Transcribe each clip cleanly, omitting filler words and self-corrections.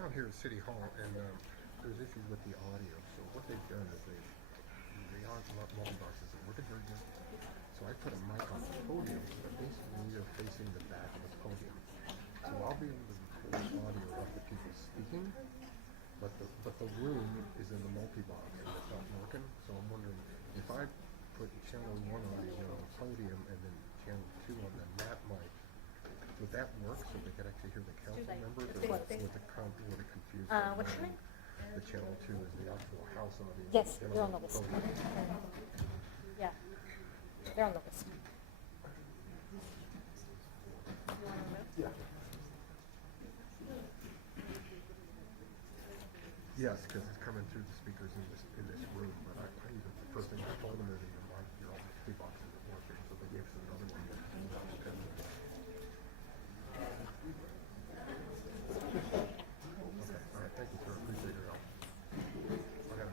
down here at City Hall, and there's issues with the audio. So what they've done is they aren't multi-boxes that working very good. So I put a mic on the podium, but basically you're facing the back of the podium. So I'll be able to record audio of the people speaking, but the room is in the multi-box and it's not working. So I'm wondering if I put channel 1 audio on the podium and then channel 2 on the NAT mic, would that work so they could actually hear the council members, or would it confuse them? What time? The channel 2 is the actual house audio. Yes, and they're on the list. Yeah, they're on the list. Yeah. Yes, because it's coming through the speakers in this room. But I even the first thing I told them is your all three boxes are working, so they gave us another one. Okay, all right, thank you, sir. Appreciate your help. Okay.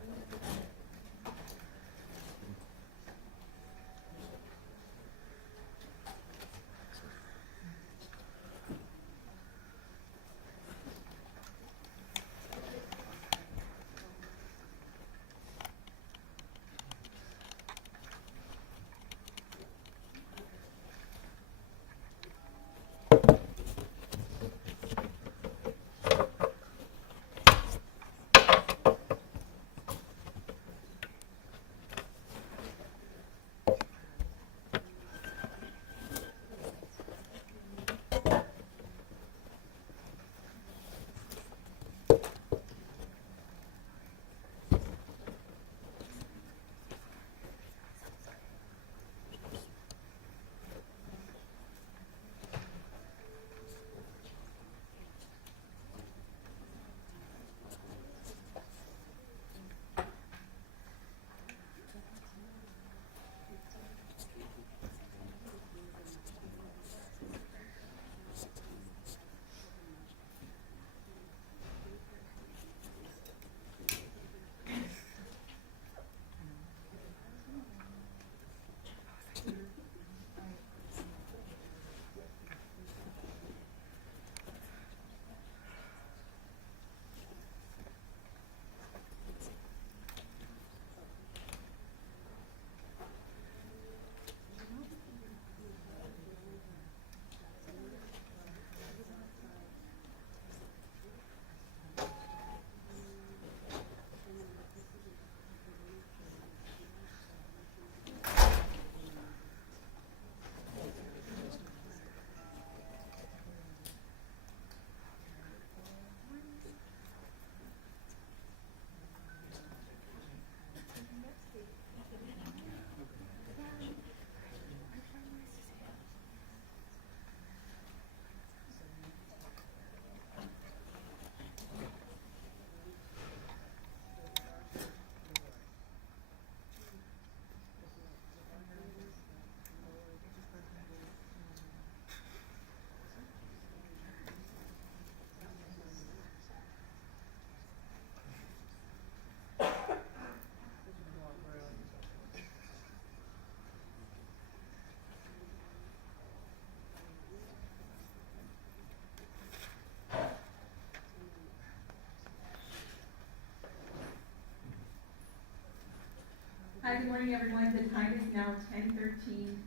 Hi, good morning, everyone. The time is now 10:13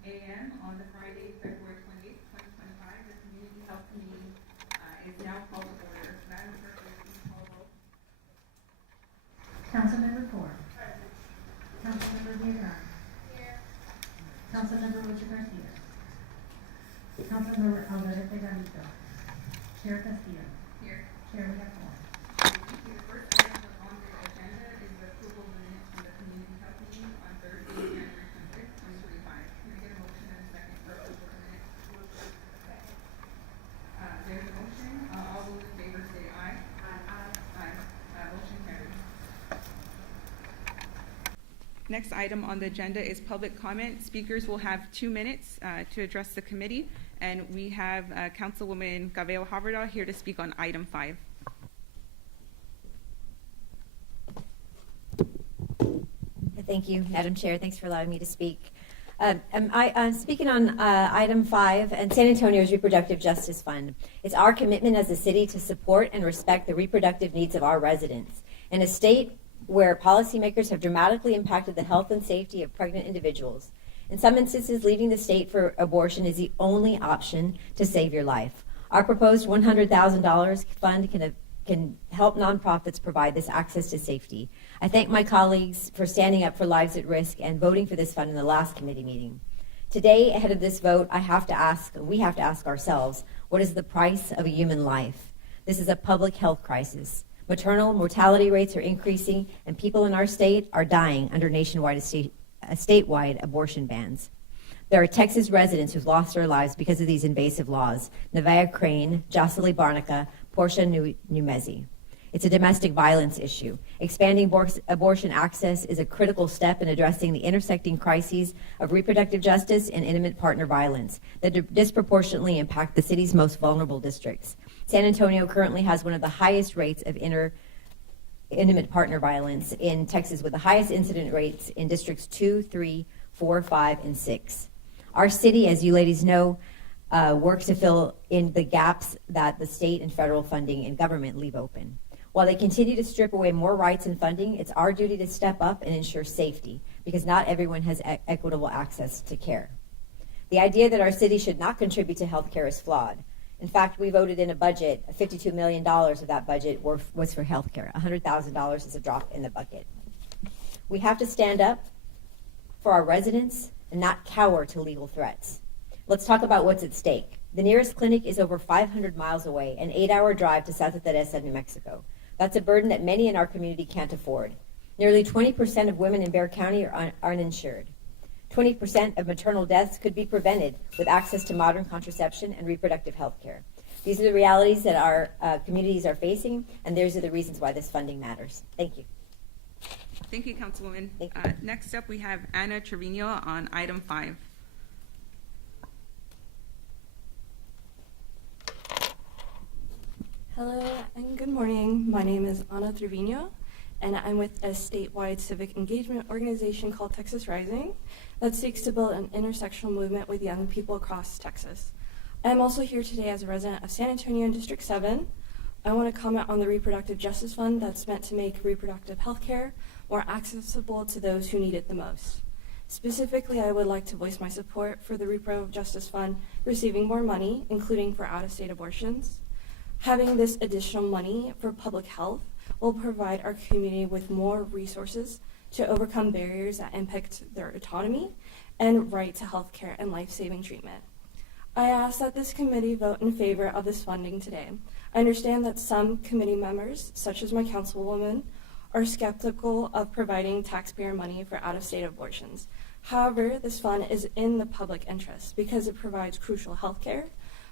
a.m. on the Friday, February 28th, 2025. The Community Health Meeting is now called to order. Madam Clerk, please call the roll. Councilmember Ford. Councilmember Vietnam. Here. Councilmember Rocha Garcia. Councilmember Alvarez Garito. Chair Castillo. Here. Chair Lacombe. The first item on the agenda is the approval of the minutes from the Community Health Meeting on Thursday, January 26th, 2025. Can I get a motion and a second for approval of the minutes? There's a motion. All those in favor say aye. Aye. Motion carries. Next item on the agenda is public comment. Speakers will have 2 minutes to address the committee, and we have Councilwoman Cabello Haverdahl here to speak on item 5. Thank you, Madam Chair. Thanks for allowing me to speak. I'm speaking on item 5 and San Antonio's Reproductive Justice Fund. It's our commitment as a city to support and respect the reproductive needs of our residents. In a state where policymakers have dramatically impacted the health and safety of pregnant individuals, in some instances, leaving the state for abortion is the only option to save your life. Our proposed $100,000 fund can help nonprofits provide this access to safety. I thank my colleagues for standing up for lives at risk and voting for this fund in the last committee meeting. Today, ahead of this vote, we have to ask ourselves, what is the price of a human life? This is a public health crisis. Maternal mortality rates are increasing, and people in our state are dying under statewide abortion bans. There are Texas residents who've lost their lives because of these invasive laws. Nevaeh Crane, Jocelyn Barnica, Portia Numezi. It's a domestic violence issue. Expanding abortion access is a critical step in addressing the intersecting crises of reproductive justice and intimate partner violence that disproportionately impact the city's most vulnerable districts. San Antonio currently has one of the highest rates of intimate partner violence in Texas, with the highest incident rates in districts 2, 3, 4, 5, and 6. Our city, as you ladies know, works to fill in the gaps that the state and federal funding and government leave open. While they continue to strip away more rights and funding, it's our duty to step up and ensure safety, because not everyone has equitable access to care. The idea that our city should not contribute to health care is flawed. In fact, we voted in a budget, $52 million of that budget was for health care. $100,000 is a drop in the bucket. We have to stand up for our residents and not cower to legal threats. Let's talk about what's at stake. The nearest clinic is over 500 miles away, an 8-hour drive to Santa Teresa, New Mexico. That's a burden that many in our community can't afford. Nearly 20% of women in Bexar County are uninsured. 20% of maternal deaths could be prevented with access to modern contraception and reproductive health care. These are the realities that our communities are facing, and these are the reasons why this funding matters. Thank you. Thank you, Councilwoman. Thank you. Next up, we have Anna Trevino on item 5. Hello and good morning. My name is Ana Trevino, and I'm with a statewide civic engagement organization called Texas Rising that seeks to build an intersectional movement with young people across Texas. I'm also here today as a resident of San Antonio in District 7. I want to comment on the Reproductive Justice Fund that's meant to make reproductive health care more accessible to those who need it the most. Specifically, I would like to voice my support for the Reproductive Justice Fund receiving more money, including for out-of-state abortions. Having this additional money for public health will provide our community with more resources to overcome barriers that impact their autonomy and right to health care and life-saving treatment. I ask that this committee vote in favor of this funding today. I understand that some committee members, such as my councilwoman, are skeptical of providing taxpayer money for out-of-state abortions. However, this fund is in the public interest because it provides crucial health care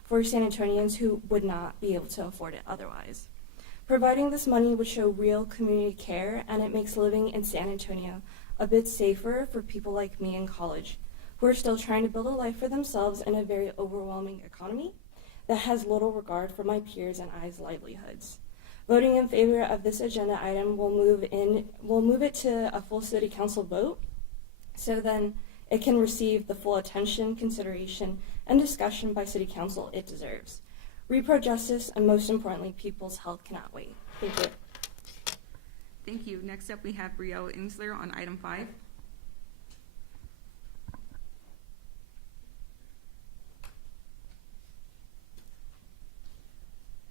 for San Antonians who would not be able to afford it otherwise. Providing this money would show real community care, and it makes living in San Antonio a bit safer for people like me in college, who are still trying to build a life for themselves in a very overwhelming economy that has little regard for my peers and I's livelihoods. Voting in favor of this agenda item will move it to a full city council vote, so then it can receive the full attention, consideration, and discussion by City Council it deserves. Repro justice, and most importantly, people's health cannot wait. Thank you. Thank you. Next up, we have Brielle Insler on item 5.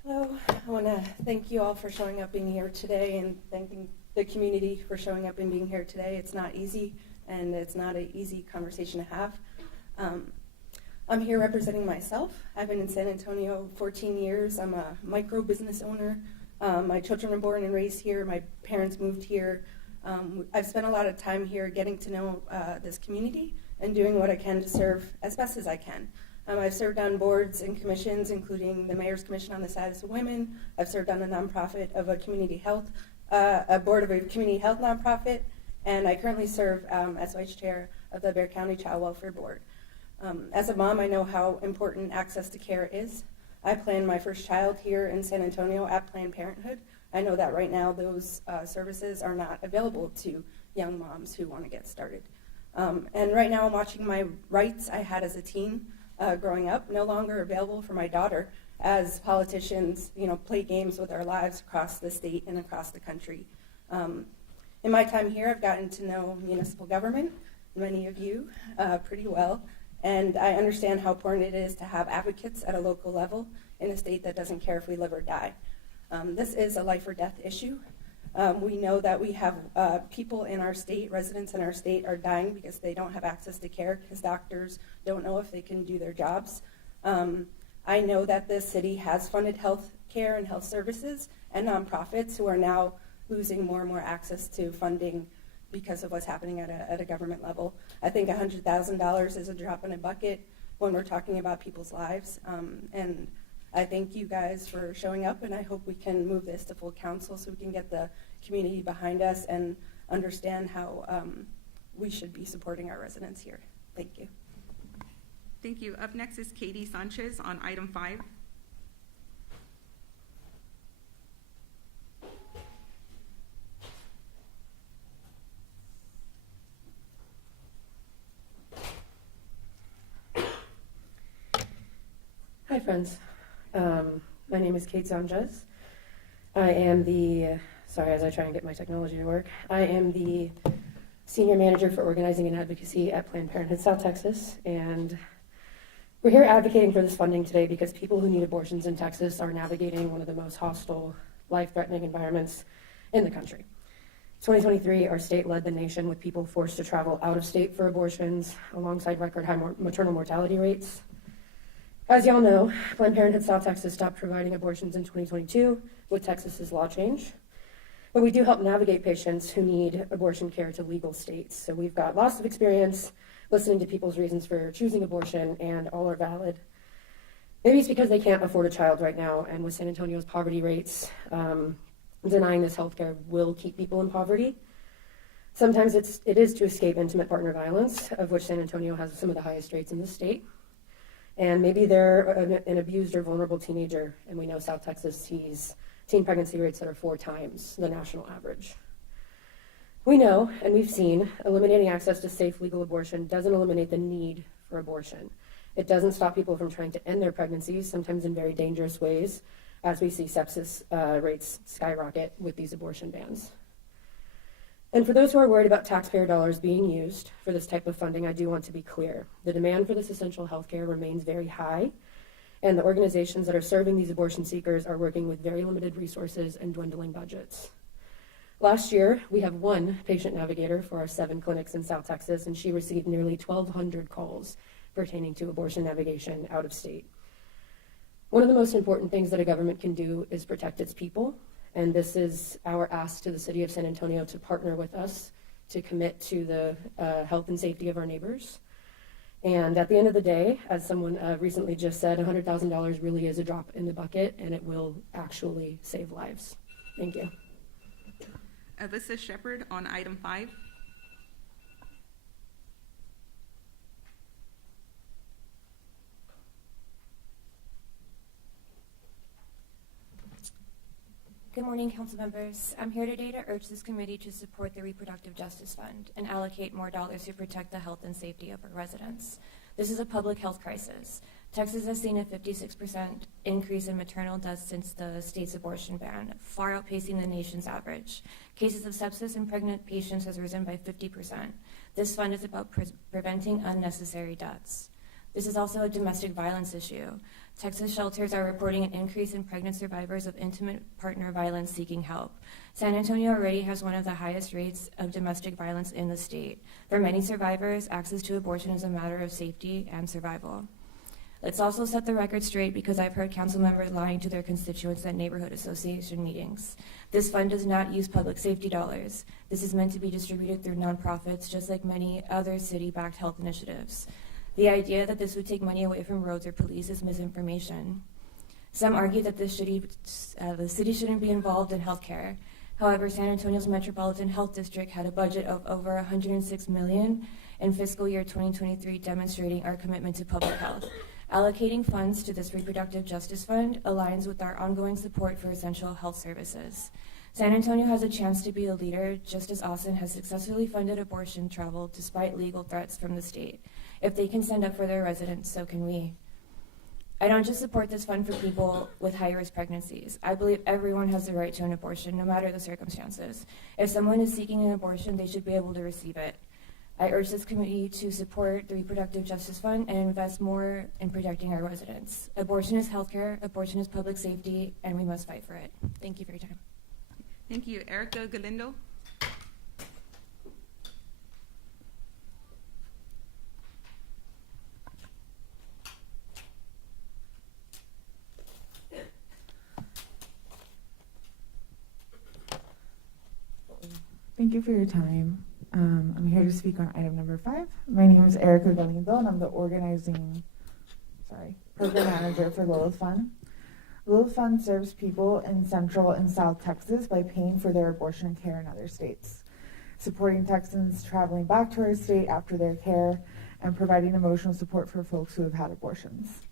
Hello, I want to thank you all for showing up being here today, and thanking the community for showing up and being here today. It's not easy, and it's not an easy conversation to have. I'm here representing myself. I've been in San Antonio 14 years. I'm a micro business owner. My children were born and raised here. My parents moved here. I've spent a lot of time here getting to know this community and doing what I can to serve as best as I can. I've served on boards and commissions, including the Mayor's Commission on the Status of Women. I've served on a nonprofit of a community health, a board of a community health nonprofit, and I currently serve as vice chair of the Bexar County Child Welfare Board. As a mom, I know how important access to care is. I planned my first child here in San Antonio at Planned Parenthood. I know that right now those services are not available to young moms who want to get started. And right now I'm watching my rights I had as a teen growing up no longer available for my daughter as politicians, play games with our lives across the state and across the country. In my time here, I've gotten to know municipal government, many of you, pretty well, and I understand how important it is to have advocates at a local level in a state that doesn't care if we live or die. This is a life or death issue. We know that we have people in our state, residents in our state, are dying because they don't have access to care because doctors don't know if they can do their jobs. I know that this city has funded health care and health services and nonprofits who are now losing more and more access to funding because of what's happening at a government level. I think $100,000 is a drop in a bucket when we're talking about people's lives. And I thank you guys for showing up, and I hope we can move this to full council so we can get the community behind us and understand how we should be supporting our residents here. Thank you. Thank you. Up next is Katie Sanchez on item 5. Hi, friends. My name is Kate Sanchez. I am the, sorry, as I try and get my technology to work, I am the Senior Manager for Organizing and Advocacy at Planned Parenthood South Texas, and we're here advocating for this funding today because people who need abortions in Texas are navigating one of the most hostile, life-threatening environments in the country. 2023, our state led the nation with people forced to travel out of state for abortions, alongside record high maternal mortality rates. As y'all know, Planned Parenthood South Texas stopped providing abortions in 2022 with Texas's law change. But we do help navigate patients who need abortion care to legal states. So we've got lots of experience listening to people's reasons for choosing abortion, and all are valid. Maybe it's because they can't afford a child right now, and with San Antonio's poverty rates, denying this health care will keep people in poverty. Sometimes it is to escape intimate partner violence, of which San Antonio has some of the highest rates in the state. And maybe they're an abused or vulnerable teenager, and we know South Texas sees teen pregnancy rates that are 4 times the national average. We know, and we've seen, eliminating access to safe legal abortion doesn't eliminate the need for abortion. It doesn't stop people from trying to end their pregnancies, sometimes in very dangerous ways, as we see sepsis rates skyrocket with these abortion bans. And for those who are worried about taxpayer dollars being used for this type of funding, I do want to be clear. The demand for this essential health care remains very high, and the organizations that are serving these abortion seekers are working with very limited resources and dwindling budgets. Last year, we have 1 patient navigator for our 7 clinics in South Texas, and she received nearly 1,200 calls pertaining to abortion navigation out of state. One of the most important things that a government can do is protect its people, and this is our ask to the city of San Antonio to partner with us to commit to the health and safety of our neighbors. And at the end of the day, as someone recently just said, $100,000 really is a drop in the bucket, and it will actually save lives. Thank you. Alyssa Shepard on item 5. Good morning, council members. I'm here today to urge this committee to support the Reproductive Justice Fund and allocate more dollars to protect the health and safety of our residents. This is a public health crisis. Texas has seen a 56% increase in maternal deaths since the state's abortion ban, far outpacing the nation's average. Cases of sepsis in pregnant patients has risen by 50%. This fund is about preventing unnecessary deaths. This is also a domestic violence issue. Texas shelters are reporting an increase in pregnant survivors of intimate partner violence seeking help. San Antonio already has one of the highest rates of domestic violence in the state. For many survivors, access to abortion is a matter of safety and survival. Let's also set the record straight, because I've heard council members lying to their constituents at neighborhood association meetings. This fund does not use public safety dollars. This is meant to be distributed through nonprofits, just like many other city-backed health initiatives. The idea that this would take money away from roads or police is misinformation. Some argue that the city shouldn't be involved in healthcare. However, San Antonio's Metropolitan Health District had a budget of over $106 million in fiscal year 2023, demonstrating our commitment to public health. Allocating funds to this Reproductive Justice Fund aligns with our ongoing support for essential health services. San Antonio has a chance to be a leader, just as Austin has successfully funded abortion travel despite legal threats from the state. If they can stand up for their residents, so can we. I don't just support this fund for people with high-risk pregnancies. I believe everyone has the right to an abortion, no matter the circumstances. If someone is seeking an abortion, they should be able to receive it. I urge this committee to support the Reproductive Justice Fund and invest more in protecting our residents. Abortion is healthcare, abortion is public safety, and we must fight for it. Thank you for your time. Thank you. Erica Galindo. Thank you for your time. I'm here to speak on item number 5. My name is Erica Galindo, and I'm the program manager for Lilith Fund. Lilith Fund serves people in Central and South Texas by paying for their abortion care in other states, supporting Texans traveling back to our state after their care, and providing emotional support for folks who have had abortions.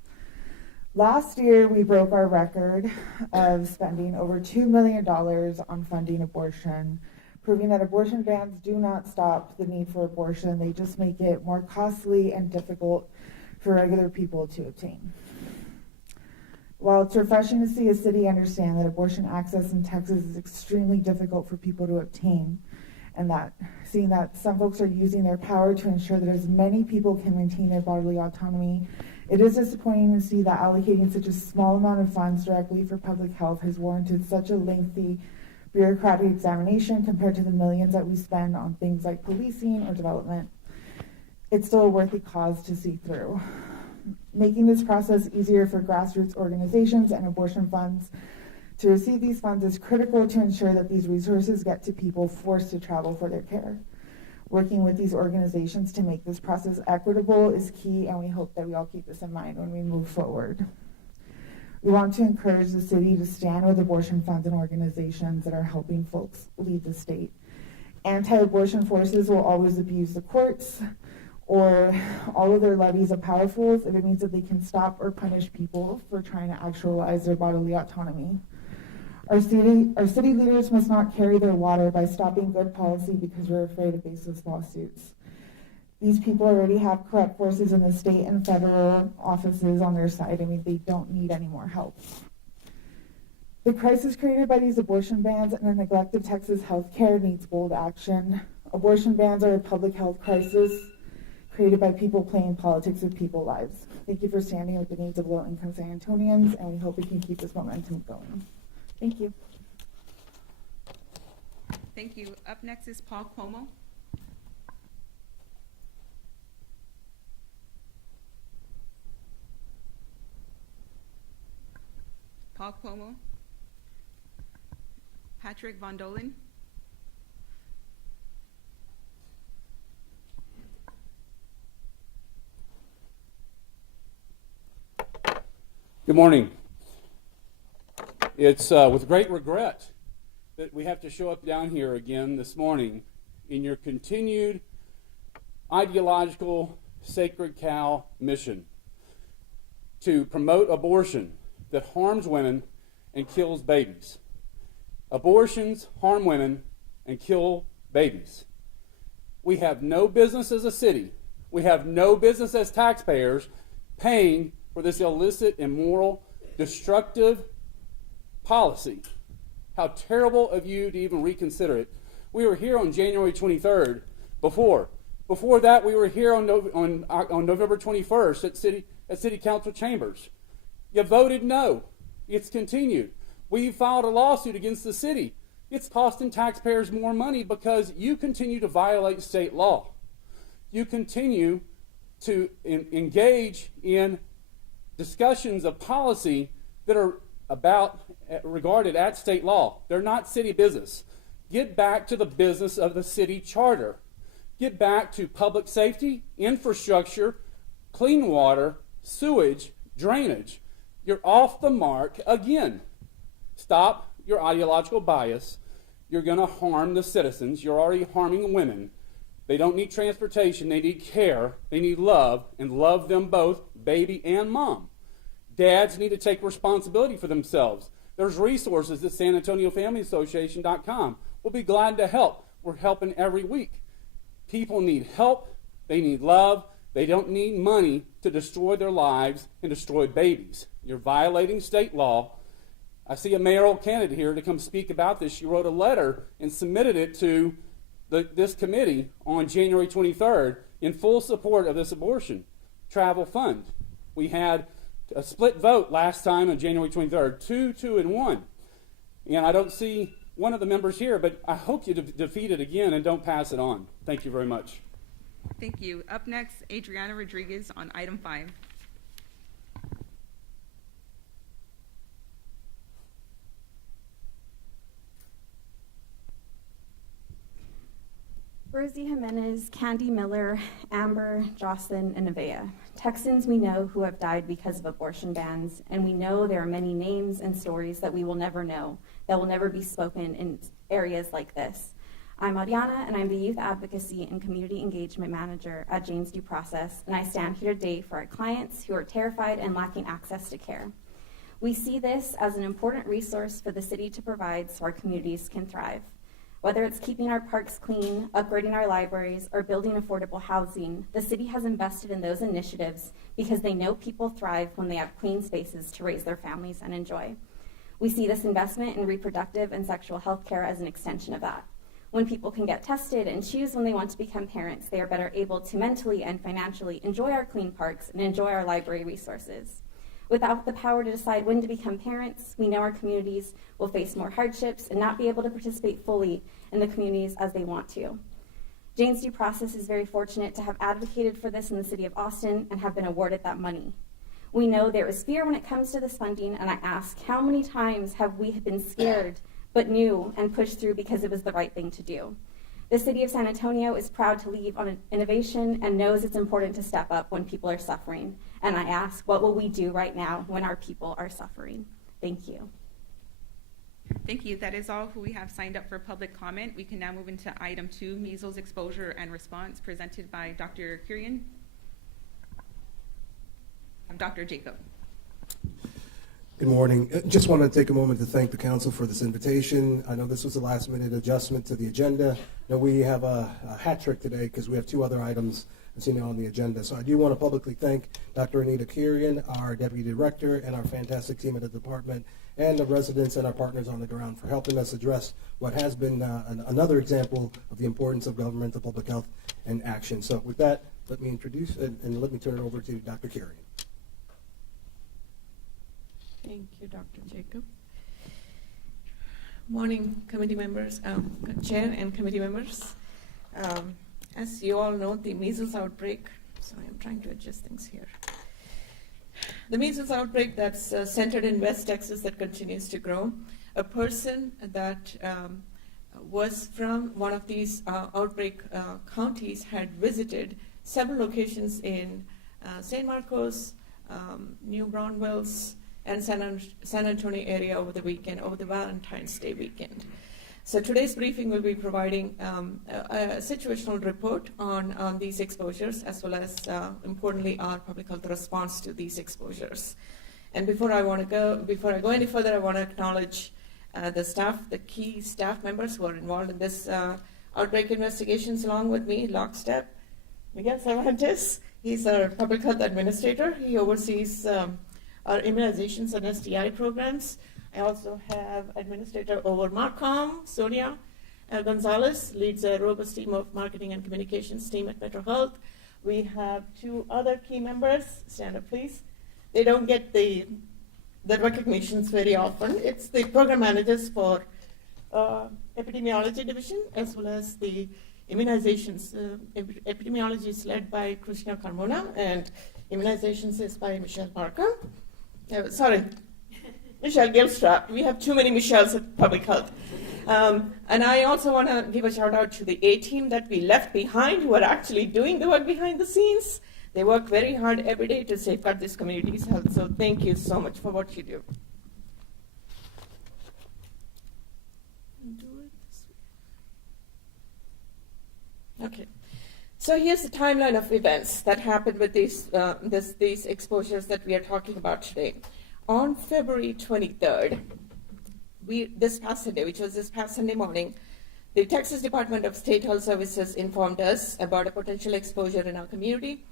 Last year, we broke our record of spending over $2 million on funding abortion, proving that abortion bans do not stop the need for abortion. They just make it more costly and difficult for regular people to obtain. While it's refreshing to see a city understand that abortion access in Texas is extremely difficult for people to obtain, and that seeing that some folks are using their power to ensure that as many people can maintain their bodily autonomy, it is disappointing to see that allocating such a small amount of funds directly for public health has warranted such a lengthy bureaucratic examination compared to the millions that we spend on things like policing or development. It's still a worthy cause to see through. Making this process easier for grassroots organizations and abortion funds to receive these funds is critical to ensure that these resources get to people forced to travel for their care. Working with these organizations to make this process equitable is key, and we hope that we all keep this in mind when we move forward. We want to encourage the city to stand with abortion funds and organizations that are helping folks lead the state. Anti-abortion forces will always abuse the courts or all of their levies of powerfuls if it means that they can stop or punish people for trying to actualize their bodily autonomy. Our city leaders must not carry their water by stopping good policy because we're afraid of baseless lawsuits. These people already have corrupt forces in the state and federal offices on their side. I mean, they don't need any more help. The crisis created by these abortion bans and the neglect of Texas health care needs bold action. Abortion bans are a public health crisis created by people playing politics with people's lives. Thank you for standing with the needs of low-income San Antonians, and we hope we can keep this momentum going. Thank you. Thank you. Up next is Paul Cuomo. Paul Cuomo. Patrick Von Dolen. Good morning. It's with great regret that we have to show up down here again this morning in your continued ideological sacred cow mission to promote abortion that harms women and kills babies. Abortions harm women and kill babies. We have no business as a city, we have no business as taxpayers paying for this illicit, immoral, destructive policy. How terrible of you to even reconsider it. We were here on January 23rd before. Before that, we were here on November 21st at City Council chambers. You voted no. It's continued. We filed a lawsuit against the city. It's costing taxpayers more money because you continue to violate state law. You continue to engage in discussions of policy that are regarded at state law. They're not city business. Get back to the business of the city charter. Get back to public safety, infrastructure, clean water, sewage, drainage. You're off the mark again. Stop your ideological bias. You're going to harm the citizens. You're already harming women. They don't need transportation. They need care. They need love, and love them both, baby and mom. Dads need to take responsibility for themselves. There's resources at SanAntonioFamilyAssociation.com. We'll be glad to help. We're helping every week. People need help. They need love. They don't need money to destroy their lives and destroy babies. You're violating state law. I see a mayoral candidate here to come speak about this. She wrote a letter and submitted it to this committee on January 23rd in full support of this abortion travel fund. We had a split vote last time on January 23rd, 2, and 1. And I don't see one of the members here, but I hope you defeat it again and don't pass it on. Thank you very much. Thank you. Up next, Adriana Rodriguez on item 5. Rosie Jimenez, Candy Miller, Amber, Jocelyn, and Nevaeh. Texans we know who have died because of abortion bans, and we know there are many names and stories that we will never know, that will never be spoken in areas like this. I'm Ariana, and I'm the Youth Advocacy and Community Engagement Manager at Jane's Due Process, and I stand here today for our clients who are terrified and lacking access to care. We see this as an important resource for the city to provide so our communities can thrive. Whether it's keeping our parks clean, upgrading our libraries, or building affordable housing, the city has invested in those initiatives because they know people thrive when they have clean spaces to raise their families and enjoy. We see this investment in reproductive and sexual health care as an extension of that. When people can get tested and choose when they want to become parents, they are better able to mentally and financially enjoy our clean parks and enjoy our library resources. Without the power to decide when to become parents, we know our communities will face more hardships and not be able to participate fully in the communities as they want to. Jane's Due Process is very fortunate to have advocated for this in the city of Austin and have been awarded that money. We know there is fear when it comes to this funding, and I ask, how many times have we been scared but knew and pushed through because it was the right thing to do? The city of San Antonio is proud to lead on innovation and knows it's important to step up when people are suffering. And I ask, what will we do right now when our people are suffering? Thank you. Thank you. That is all who we have signed up for public comment. We can now move into item 2, measles exposure and response, presented by Dr. Kurian. Dr. Jacob. Good morning. Just want to take a moment to thank the council for this invitation. I know this was a last-minute adjustment to the agenda. Now we have a hat trick today because we have 2 other items, as you know, on the agenda. So I do want to publicly thank Dr. Anita Kurian, our deputy director, and our fantastic team at the department, and the residents and our partners on the ground for helping us address what has been another example of the importance of governmental public health and action. So with that, let me introduce and let me turn it over to Dr. Kurian. Thank you, Dr. Jacob. Morning, committee members, chair and committee members. As you all know, the measles outbreak, sorry, I'm trying to adjust things here. The measles outbreak that's centered in West Texas that continues to grow. A person that was from one of these outbreak counties had visited several locations in San Marcos, New Braunfels, and San Antonio area over the weekend, over the Valentine's Day weekend. So today's briefing will be providing a situational report on these exposures, as well as, importantly, our public health response to these exposures. And before I go any further, I want to acknowledge the staff, the key staff members who are involved in this outbreak investigations along with me, lockstep. Miguel Cervantes, he's our public health administrator. He oversees our immunizations and STI programs. I also have Administrator over Marcom, Sonia Gonzalez, leads a robust team of marketing and communications team at Metro Health. We have 2 other key members. Stand up, please. They don't get the recognitions very often. It's the program managers for epidemiology division, as well as the immunizations. Epidemiology is led by Krishna Carmona, and immunizations is by Michelle Markham. Michelle Gilstrap. We have too many Michelles at Public Health. And I also want to give a shout out to the A team that we left behind, who are actually doing the work behind the scenes. They work very hard every day to safeguard this community's health. So thank you so much for what you do. Okay. So here's the timeline of events that happened with these exposures that we are talking about today. On February 23rd, this past Sunday, which was this past Sunday morning, the Texas Department of State Health Services informed us about a potential exposure in our community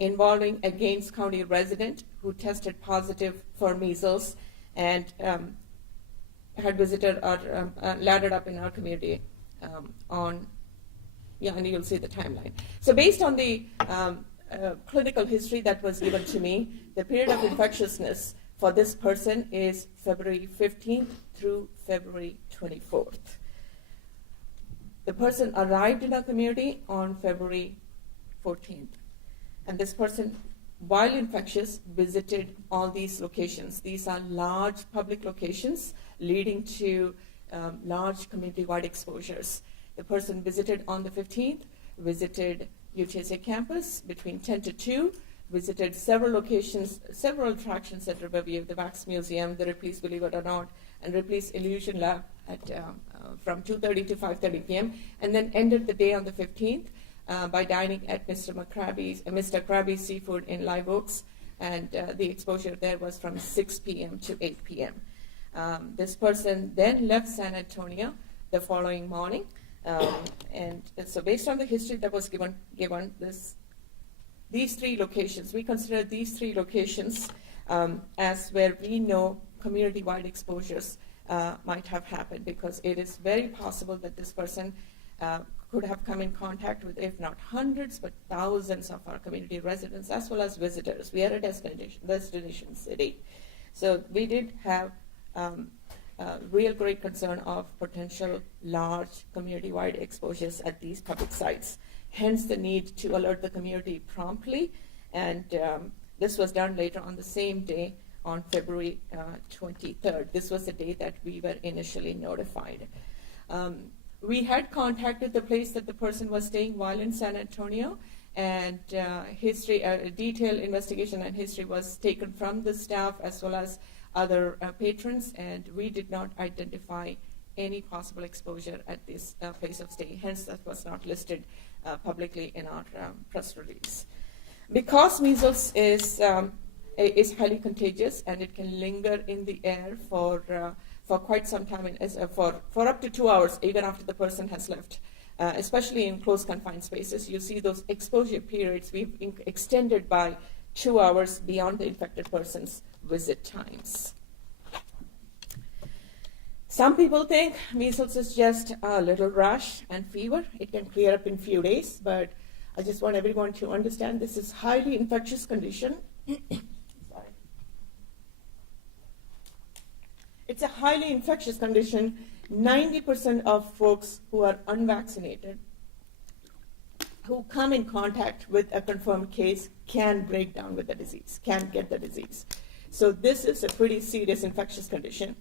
involving a Gaines County resident who tested positive for measles and had visited or landed up in our community and you'll see the timeline. So based on the clinical history that was given to me, the period of infectiousness for this person is February 15th through February 24th. The person arrived in our community on February 14th. And this person, while infectious, visited all these locations. These are large public locations leading to large community-wide exposures. The person visited on the 15th, visited UTSA campus between 10 to 2, visited several locations, several attractions at Riverview, the Wax Museum, the Ripley's Believe It or Not, and Ripley's Illusion Lab at, from 2:30 to 5:30 p.m., and then ended the day on the 15th by dining at Mr. Krabby's Seafood in Live Oaks, and the exposure there was from 6 p.m. to 8 p.m. This person then left San Antonio the following morning, and so based on the history that was given these three locations, we consider these three locations as where we know community-wide exposures might have happened, because it is very possible that this person could have come in contact with, if not hundreds, but thousands of our community residents as well as visitors. We are a destination city. So we did have real great concern of potential large community-wide exposures at these public sites. Hence the need to alert the community promptly, and this was done later on the same day on February 23rd. This was the day that we were initially notified. We had contacted the place that the person was staying while in San Antonio, and detailed investigation and history was taken from the staff as well as other patrons, and we did not identify any possible exposure at this place of stay. Hence, that was not listed publicly in our press release. Because measles is highly contagious and it can linger in the air for quite some time, for up to 2 hours, even after the person has left. Especially in close confined spaces, you see those exposure periods we've extended by 2 hours beyond the infected person's visit times. Some people think measles is just a little rash and fever. It can clear up in a few days, but I just want everyone to understand this is highly infectious condition. Sorry. It's a highly infectious condition. 90% of folks who are unvaccinated, who come in contact with a confirmed case, can break down with the disease, can get the disease. So this is a pretty serious infectious condition.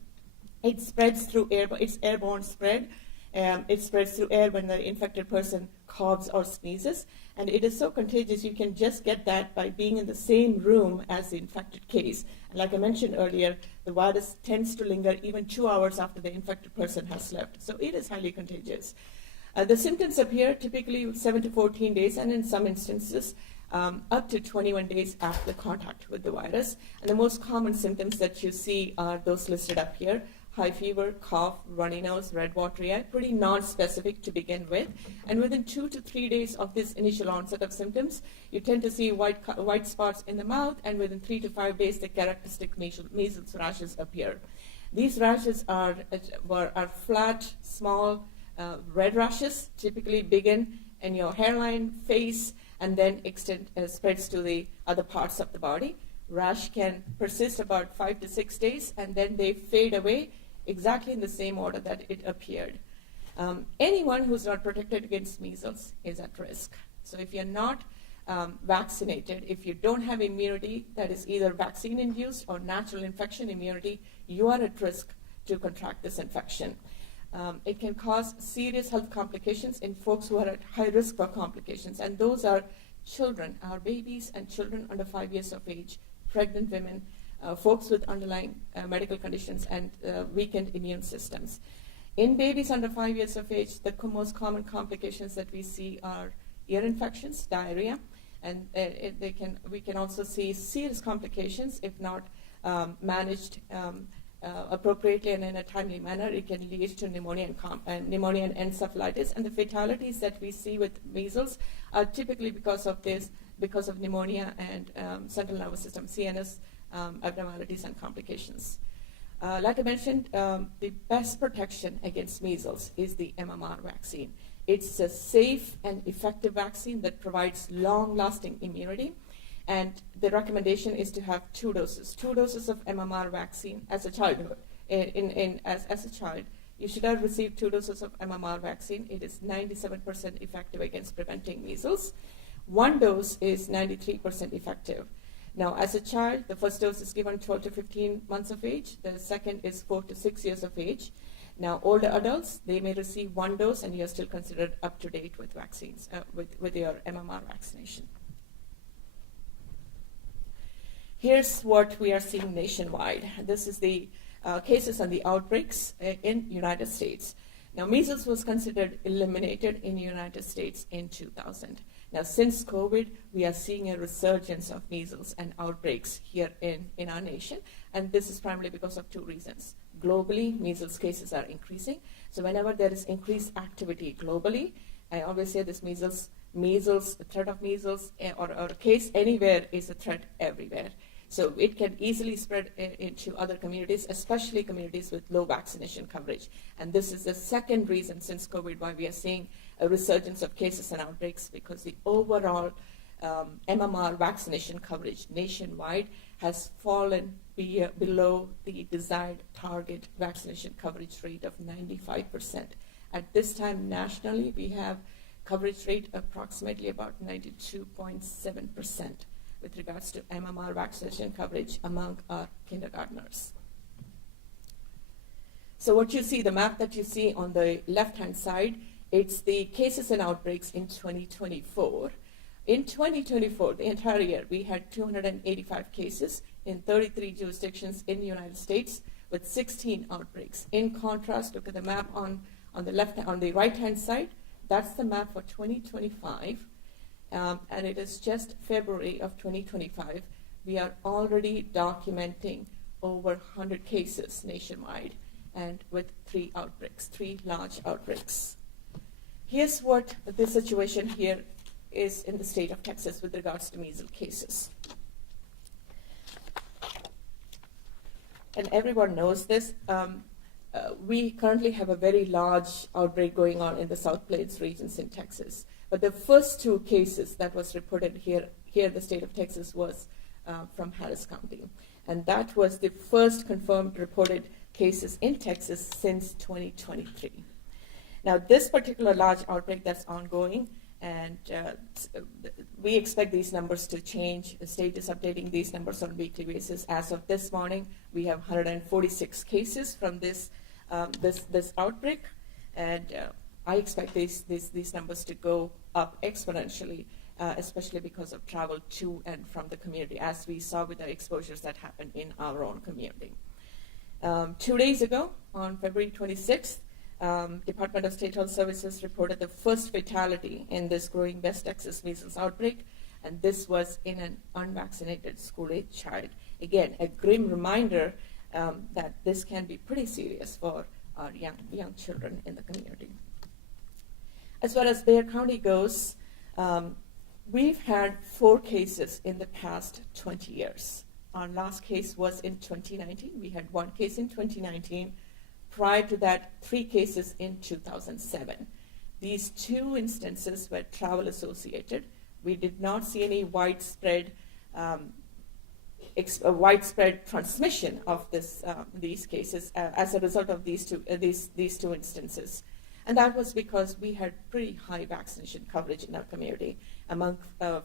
It spreads through air, it's airborne spread. It spreads through air when the infected person coughs or sneezes, and it is so contagious you can just get that by being in the same room as the infected case. And like I mentioned earlier, the virus tends to linger even 2 hours after the infected person has left. So it is highly contagious. The symptoms appear typically 7 to 14 days, and in some instances, up to 21 days after contact with the virus. And the most common symptoms that you see are those listed up here: high fever, cough, runny nose, red watery eye, pretty non-specific to begin with. And within 2 to 3 days of this initial onset of symptoms, you tend to see white spots in the mouth, and within 3 to 5 days, the characteristic measles rashes appear. These rashes are flat, small, red rashes, typically begin in your hairline, face, and then spreads to the other parts of the body. Rash can persist about 5 to 6 days, and then they fade away exactly in the same order that it appeared. Anyone who's not protected against measles is at risk. So if you're not vaccinated, if you don't have immunity that is either vaccine-induced or natural infection immunity, you are at risk to contract this infection. It can cause serious health complications in folks who are at high risk for complications, and those are children, our babies and children under 5 years of age, pregnant women, folks with underlying medical conditions and weakened immune systems. In babies under 5 years of age, the most common complications that we see are ear infections, diarrhea, and we can also see serious complications if not managed appropriately and in a timely manner, it can lead to pneumonia and encephalitis. And the fatalities that we see with measles are typically because of pneumonia and central nervous system, CNS abnormalities and complications. Like I mentioned, the best protection against measles is the MMR vaccine. It's a safe and effective vaccine that provides long-lasting immunity. And the recommendation is to have 2 doses of MMR vaccine as a child. As a child, you should have received 2 doses of MMR vaccine. It is 97% effective against preventing measles. 1 dose is 93% effective. Now, as a child, the first dose is given 12 to 15 months of age. The second is 4 to 6 years of age. Now, older adults, they may receive 1 dose, and you're still considered up to date with vaccines, with your MMR vaccination. Here's what we are seeing nationwide. This is the cases and the outbreaks in United States. Now, measles was considered eliminated in the United States in 2000. Now, since COVID, we are seeing a resurgence of measles and outbreaks here in our nation, and this is primarily because of 2 reasons. Globally, measles cases are increasing, so whenever there is increased activity globally, I always say this measles, the threat of measles or a case anywhere is a threat everywhere. So it can easily spread into other communities, especially communities with low vaccination coverage. And this is the second reason since COVID why we are seeing a resurgence of cases and outbreaks, because the overall MMR vaccination coverage nationwide has fallen below the desired target vaccination coverage rate of 95%. At this time nationally, we have coverage rate approximately about 92.7%. with regards to MMR vaccination coverage among our kindergartners. So what you see, the map that you see on the left-hand side, it's the cases and outbreaks in 2024. In 2024, the entire year, we had 285 cases in 33 jurisdictions in the United States with 16 outbreaks. In contrast, look at the map on the right-hand side. That's the map for 2025. And it is just February of 2025. We are already documenting over 100 cases nationwide and with 3 large outbreaks. Here's what the situation here is in the state of Texas with regards to measles cases. And everyone knows this. We currently have a very large outbreak going on in the South Plains regions in Texas. But the first 2 cases that was reported here in the state of Texas was from Harris County. And that was the first confirmed reported cases in Texas since 2023. Now, this particular large outbreak that's ongoing, and we expect these numbers to change. The state is updating these numbers on a weekly basis. As of this morning, we have 146 cases from this outbreak, and I expect these numbers to go up exponentially, especially because of travel to and from the community, as we saw with the exposures that happened in our own community. 2 days ago, on February 26th, Department of State Health Services reported the first fatality in this growing West Texas measles outbreak, and this was in an unvaccinated school-age child. Again, a grim reminder that this can be pretty serious for our young children in the community. As far as Bexar County goes, we've had 4 cases in the past 20 years. Our last case was in 2019. We had 1 case in 2019. Prior to that, 3 cases in 2007. These 2 instances were travel associated. We did not see any widespread transmission of these cases as a result of these two instances. And that was because we had pretty high vaccination coverage in our community among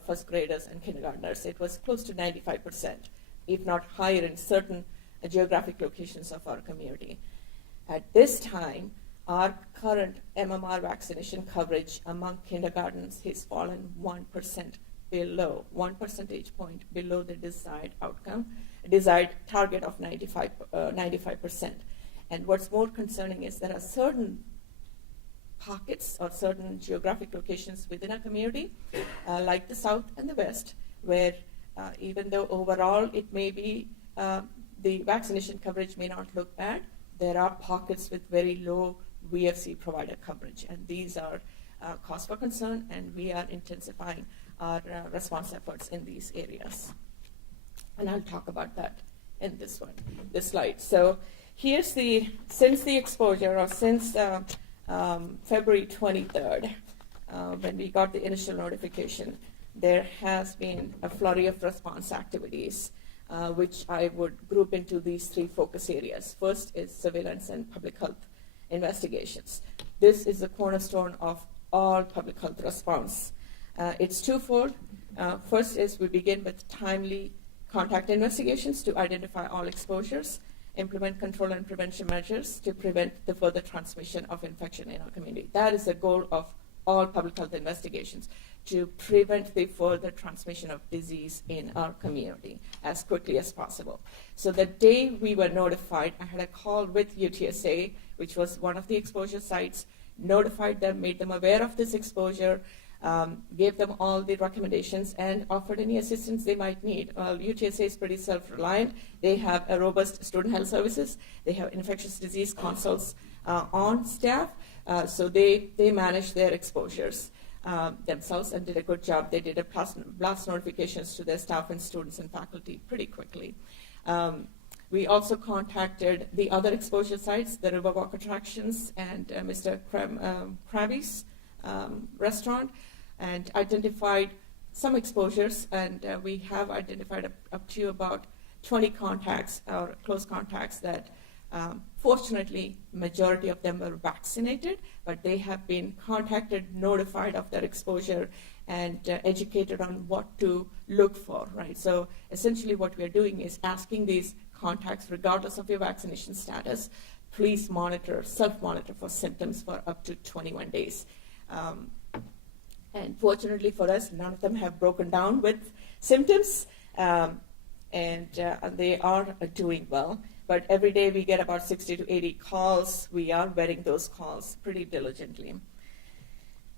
first graders and kindergartners. It was close to 95%, if not higher in certain geographic locations of our community. At this time, our current MMR vaccination coverage among kindergartens has fallen 1% below, 1 percentage point below the desired target of 95%. And what's more concerning is there are certain pockets or certain geographic locations within our community, like the South and the West, where even though overall it may be the vaccination coverage may not look bad. There are pockets with very low VFC provider coverage, and these are cause for concern, and we are intensifying our response efforts in these areas. And I'll talk about that in this slide. So here's since the exposure, or since February 23rd, when we got the initial notification, there has been a flurry of response activities, which I would group into these three focus areas. First is surveillance and public health investigations. This is the cornerstone of all public health response. It's twofold. First is we begin with timely contact investigations to identify all exposures, implement control and prevention measures to prevent the further transmission of infection in our community. That is the goal of all public health investigations, to prevent the further transmission of disease in our community as quickly as possible. So the day we were notified, I had a call with UTSA, which was one of the exposure sites, notified them, made them aware of this exposure, gave them all the recommendations, and offered any assistance they might need. Well, UTSA is pretty self-reliant. They have a robust student health services. They have infectious disease consults on staff. So they manage their exposures themselves and did a good job. They did a blast notifications to their staff and students and faculty pretty quickly. We also contacted the other exposure sites, the Riverwalk Attractions and Mr. Krabby's restaurant, and identified some exposures, and we have identified up to about 20 contacts or close contacts that fortunately majority of them were vaccinated, but they have been contacted, notified of their exposure, and educated on what to look for, right? So essentially what we are doing is asking these contacts, regardless of your vaccination status, please self-monitor for symptoms for up to 21 days. And fortunately for us, none of them have broken down with symptoms, and they are doing well. But every day we get about 60 to 80 calls. We are vetting those calls pretty diligently.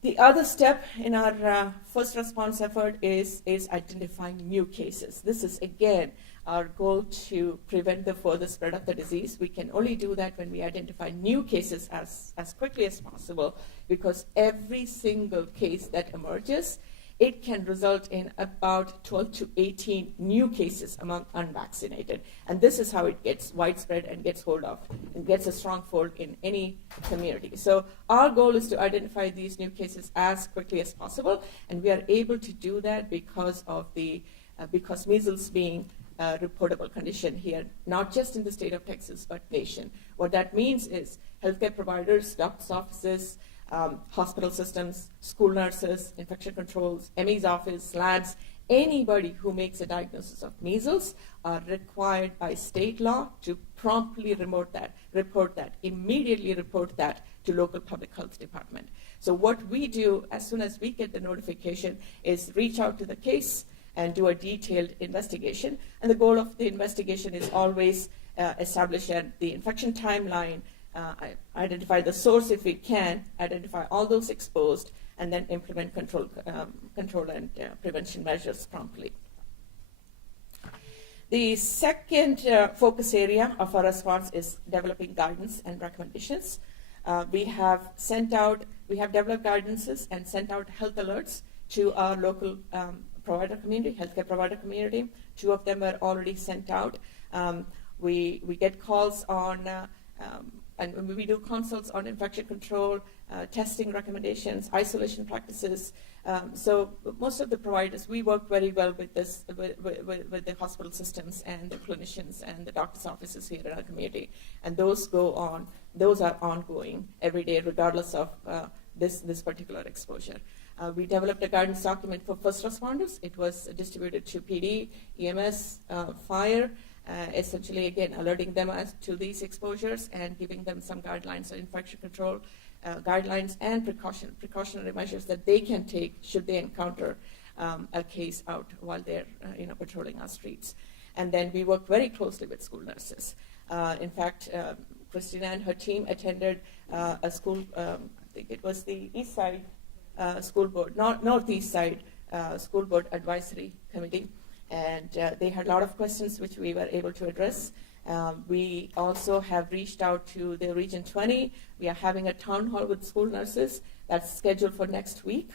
The other step in our first response effort is identifying new cases. This is, again, our goal to prevent the further spread of the disease. We can only do that when we identify new cases as quickly as possible, because every single case that emerges, it can result in about 12 to 18 new cases among unvaccinated. And this is how it gets widespread and gets hold of and gets a strong fold in any community. So our goal is to identify these new cases as quickly as possible, and we are able to do that because of because measles being a reportable condition here, not just in the state of Texas, but nation. What that means is healthcare providers, doctors' offices, hospital systems, school nurses, infection controls, ME's office, labs, anybody who makes a diagnosis of measles are required by state law to promptly immediately report that to local public health department. So what we do as soon as we get the notification is reach out to the case and do a detailed investigation. And the goal of the investigation is always establish the infection timeline, identify the source if we can, identify all those exposed, and then implement control and prevention measures promptly. The second focus area of our response is developing guidance and recommendations. We have developed guidances and sent out health alerts to our local healthcare provider community. 2 of them were already sent out. We get calls on and we do consults on infection control, testing recommendations, isolation practices. So most of the providers, we work very well with the hospital systems and the clinicians and the doctor's offices here in our community. And those are ongoing every day, regardless of this particular exposure. We developed a guidance document for first responders. It was distributed to PD, EMS, fire, essentially, again, alerting them as to these exposures and giving them some guidelines on infection control guidelines and precautionary measures that they can take should they encounter a case out while they're patrolling our streets. And then we work very closely with school nurses. In fact, Christina and her team attended a school, I think it was the East Side School Board, Northeast Side School Board Advisory Committee. And they had a lot of questions which we were able to address. We also have reached out to the Region 20. We are having a town hall with school nurses that's scheduled for next week.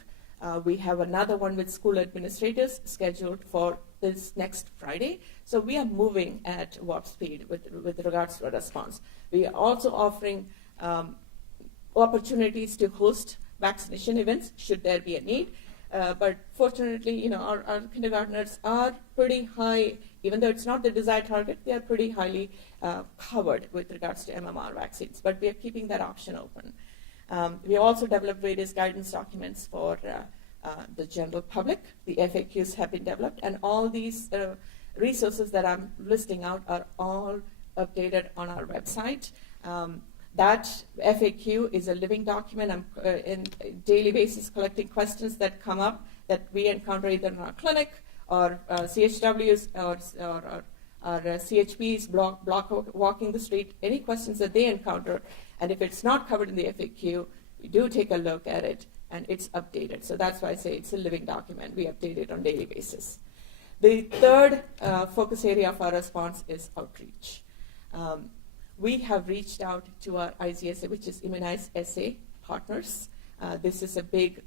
We have another one with school administrators scheduled for this next Friday. So we are moving at warp speed with regards to a response. We are also offering opportunities to host vaccination events should there be a need. But fortunately, our kindergartners are pretty high, even though it's not the desired target, they are pretty highly covered with regards to MMR vaccines. But we are keeping that option open. We also developed various guidance documents for the general public. The FAQs have been developed, and all these resources that I'm listing out are all updated on our website. That FAQ is a living document. I'm in daily basis collecting questions that come up that we encounter either in our clinic or CHWs or CHPs block walking the street, any questions that they encounter. And if it's not covered in the FAQ, we do take a look at it and it's updated. So that's why I say it's a living document. We update it on a daily basis. The third focus area of our response is outreach. We have reached out to our IZSA, which is Immunize SA partners. This is a big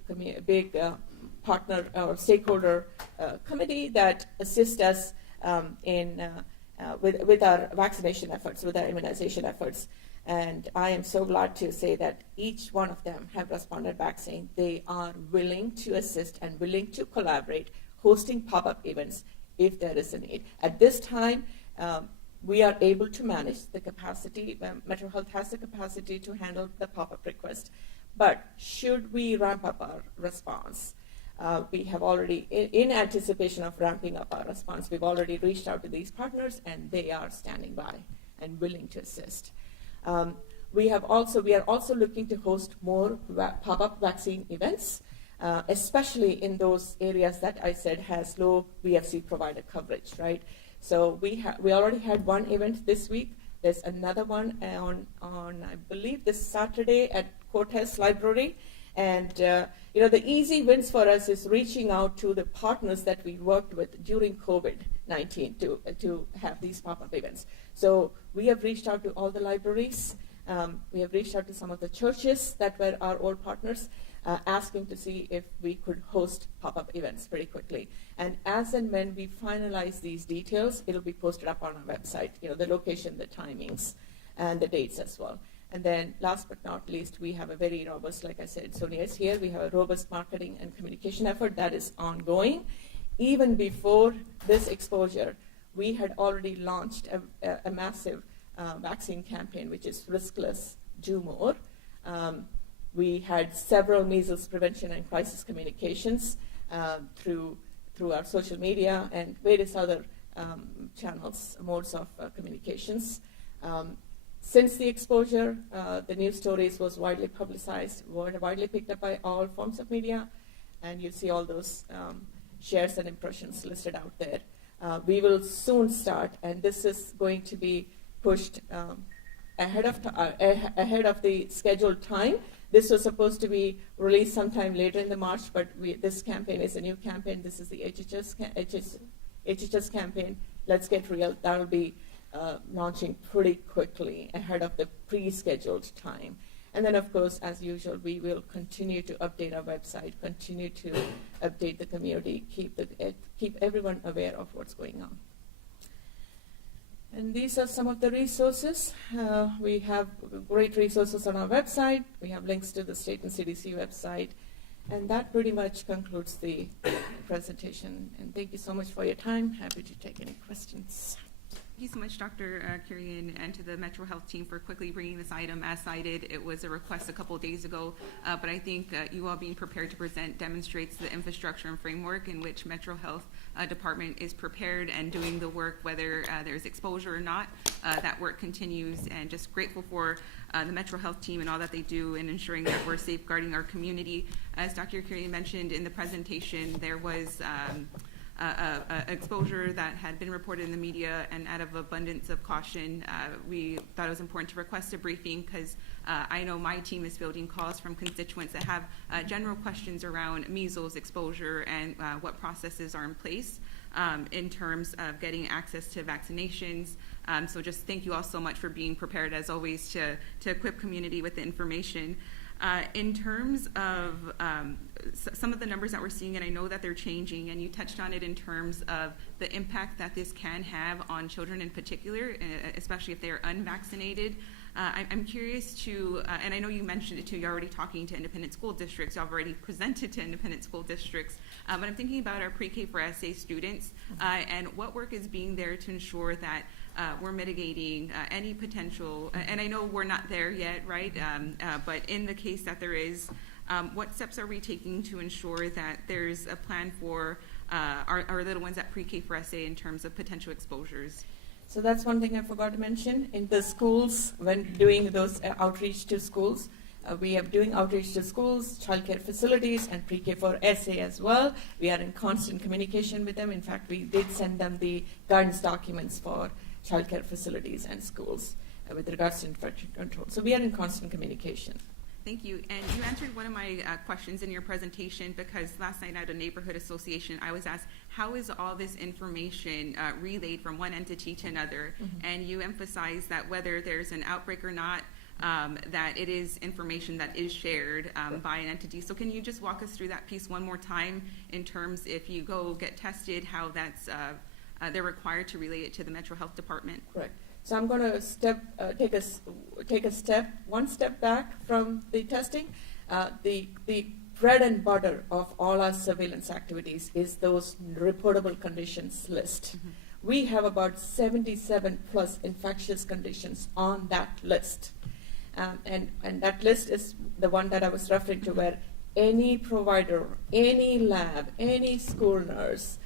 partner or stakeholder committee that assists us with our vaccination efforts, with our immunization efforts. And I am so glad to say that each one of them have responded back saying they are willing to assist and willing to collaborate, hosting pop-up events if there is a need. At this time, we are able to manage the capacity. Metro Health has the capacity to handle the pop-up request. But should we ramp up our response, we have already, in anticipation of ramping up our response, we've already reached out to these partners, and they are standing by and willing to assist. We are also looking to host more pop-up vaccine events, especially in those areas that I said has low VFC provider coverage, right? So we already had one event this week. There's another one on I believe this Saturday at Cortez Library. And the easy wins for us is reaching out to the partners that we worked with during COVID-19 to have these pop-up events. So we have reached out to all the libraries. We have reached out to some of the churches that were our old partners, asking to see if we could host pop-up events pretty quickly. And as and when we finalize these details, it'll be posted up on our website, the location, the timings, and the dates as well. And then last but not least, we have a very robust, like I said, Sonia is here, we have a robust marketing and communication effort that is ongoing. Even before this exposure, we had already launched a massive vaccine campaign, which is Riskless, Do More. We had several measles prevention and crisis communications through our social media and various other channels, modes of communications. Since the exposure, the news stories was widely publicized, were widely picked up by all forms of media, and you see all those shares and impressions listed out there. We will soon start, and this is going to be pushed ahead of the scheduled time. This was supposed to be released sometime later in the March, but this campaign is a new campaign. This is the HHS campaign. Let's Get Real. That will be launching pretty quickly ahead of the pre-scheduled time. And then, of course, as usual, we will continue to update our website, continue to update the community, keep everyone aware of what's going on. And these are some of the resources. We have great resources on our website. We have links to the state and CDC website. And that pretty much concludes the presentation. And thank you so much for your time. Happy to take any questions. Thank you so much, Dr. Kurian, and to the Metro Health team for quickly bringing this item. As cited, it was a request a couple of days ago, but I think you all being prepared to present demonstrates the infrastructure and framework in which Metro Health Department is prepared and doing the work, whether there's exposure or not. That work continues, and just grateful for the Metro Health team and all that they do in ensuring that we're safeguarding our community. As Dr. Kurian mentioned in the presentation, there was exposure that had been reported in the media, and out of abundance of caution, we thought it was important to request a briefing because I know my team is fielding calls from constituents that have general questions around measles exposure and what processes are in place. in terms of getting access to vaccinations. So just thank you all so much for being prepared, as always, to equip community with the information. In terms of some of the numbers that we're seeing, and I know that they're changing, and you touched on it in terms of the impact that this can have on children in particular, especially if they are unvaccinated. I'm curious to, and I know you mentioned it too, you're already talking to independent school districts, you've already presented to independent school districts, but I'm thinking about our pre-K for SA students and what work is being there to ensure that we're mitigating any potential, and I know we're not there yet, right? But in the case that there is, what steps are we taking to ensure that there's a plan for our little ones at pre-K for SA in terms of potential exposures? So that's one thing I forgot to mention. In the schools, when doing those outreach to schools, we are doing outreach to schools, childcare facilities, and pre-K for SA as well. We are in constant communication with them. In fact, we did send them the guidance documents for childcare facilities and schools with regards to infection control. So we are in constant communication. Thank you. And you answered one of my questions in your presentation, because last night at a neighborhood association, I was asked, how is all this information relayed from one entity to another? Mm-hmm. And you emphasized that whether there's an outbreak or not, that it is information that is shared by an entity. So can you just walk us through that piece one more time in terms, if you go get tested, how that's they're required to relay it to the Metro Health Department? Correct. So I'm going to take one step back from the testing. The bread and butter of all our surveillance activities is those reportable conditions list. Mm-hmm. We have about 77 plus infectious conditions on that list. And that list is the one that I was referring to, where any provider, any lab, any school nurse,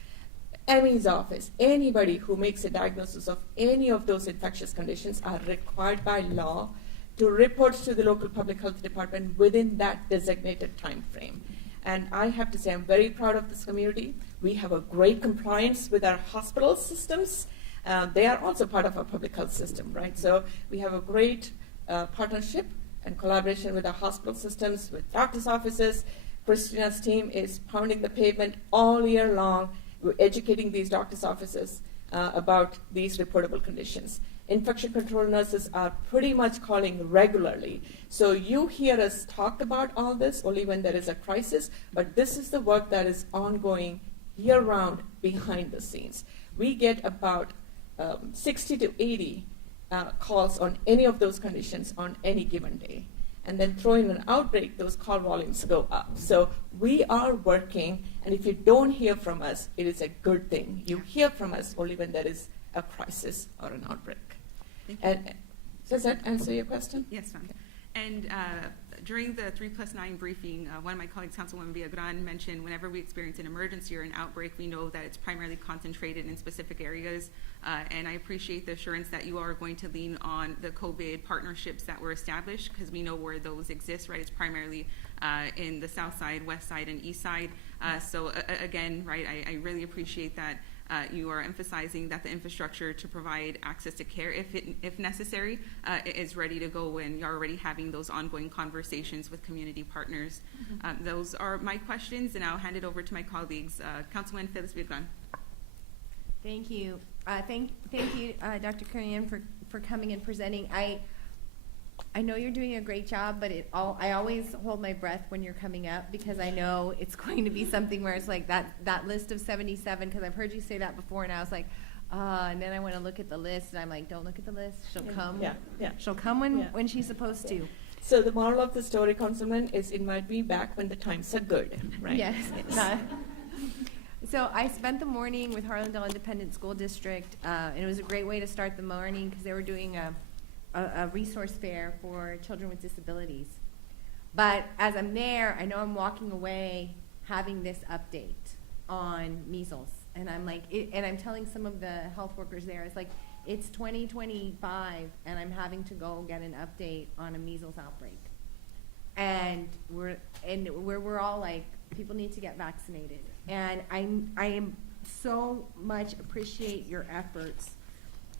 ME's office, anybody who makes a diagnosis of any of those infectious conditions are required by law to report to the local public health department within that designated time frame. And I have to say, I'm very proud of this community. We have a great compliance with our hospital systems. They are also part of our public health system, right? So we have a great partnership and collaboration with our hospital systems, with doctors' offices. Christina's team is pounding the pavement all year long. We're educating these doctors' offices about these reportable conditions. Infection control nurses are pretty much calling regularly. So you hear us talk about all this only when there is a crisis, but this is the work that is ongoing year-round behind the scenes. We get about 60 to 80 calls on any of those conditions on any given day. And then throw in an outbreak, those call volumes go up. So we are working, and if you don't hear from us, it is a good thing. You hear from us only when there is a crisis or an outbreak. And does that answer your question? Yes, ma'am. And during the 3+9 briefing, one of my colleagues, Councilwoman Villagran, mentioned whenever we experience an emergency or an outbreak, we know that it's primarily concentrated in specific areas. And I appreciate the assurance that you are going to lean on the COVID partnerships that were established, because we know where those exist, right? It's primarily in the south side, west side, and east side. So again, right, I really appreciate that. You are emphasizing that the infrastructure to provide access to care, if necessary, is ready to go, and you're already having those ongoing conversations with community partners. Mm-hmm. Those are my questions, and I'll hand it over to my colleagues. Councilwoman Phyllis Villagran. Thank you. Thank you, Dr. Kurian, for coming and presenting. I know you're doing a great job, but I always hold my breath when you're coming up, because I know it's going to be something where it's like that list of 77, because I've heard you say that before, and I was like, and then I want to look at the list, and I'm like, don't look at the list. She'll come. Yeah. She'll come when she's supposed to. So the moral of the story, Councilman, is invite me back when the times are good, right? Yes. So I spent the morning with Harlandale Independent School District, and it was a great way to start the morning, because they were doing a resource fair for children with disabilities. But as I'm there, I know I'm walking away having this update on measles. And I'm like, and I'm telling some of the health workers there, it's like, it's 2025, and I'm having to go get an update on a measles outbreak. And we're all like, people need to get vaccinated. And I am so much appreciate your efforts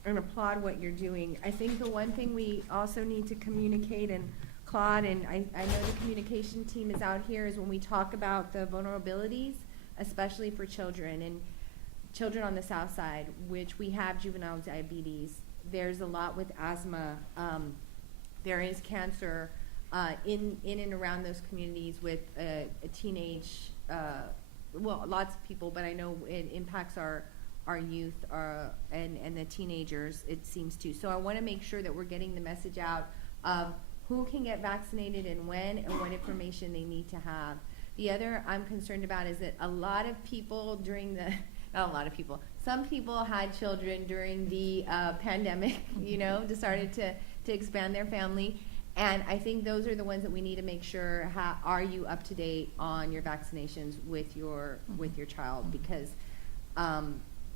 and applaud what you're doing. I think the one thing we also need to communicate, and Claude, and I know the communication team is out here, is when we talk about the vulnerabilities, especially for children. And children on the south side, which we have juvenile diabetes. There's a lot with asthma. There is cancer in and around those communities with a teenage, well, lots of people, but I know it impacts our youth and the teenagers, it seems to. So I want to make sure that we're getting the message out of who can get vaccinated and when and what information they need to have. The other I'm concerned about is that a lot of people during the, not a lot of people, some people had children during the pandemic, you know, decided to expand their family. And I think those are the ones that we need to make sure, are you up to date on your vaccinations with your child? Because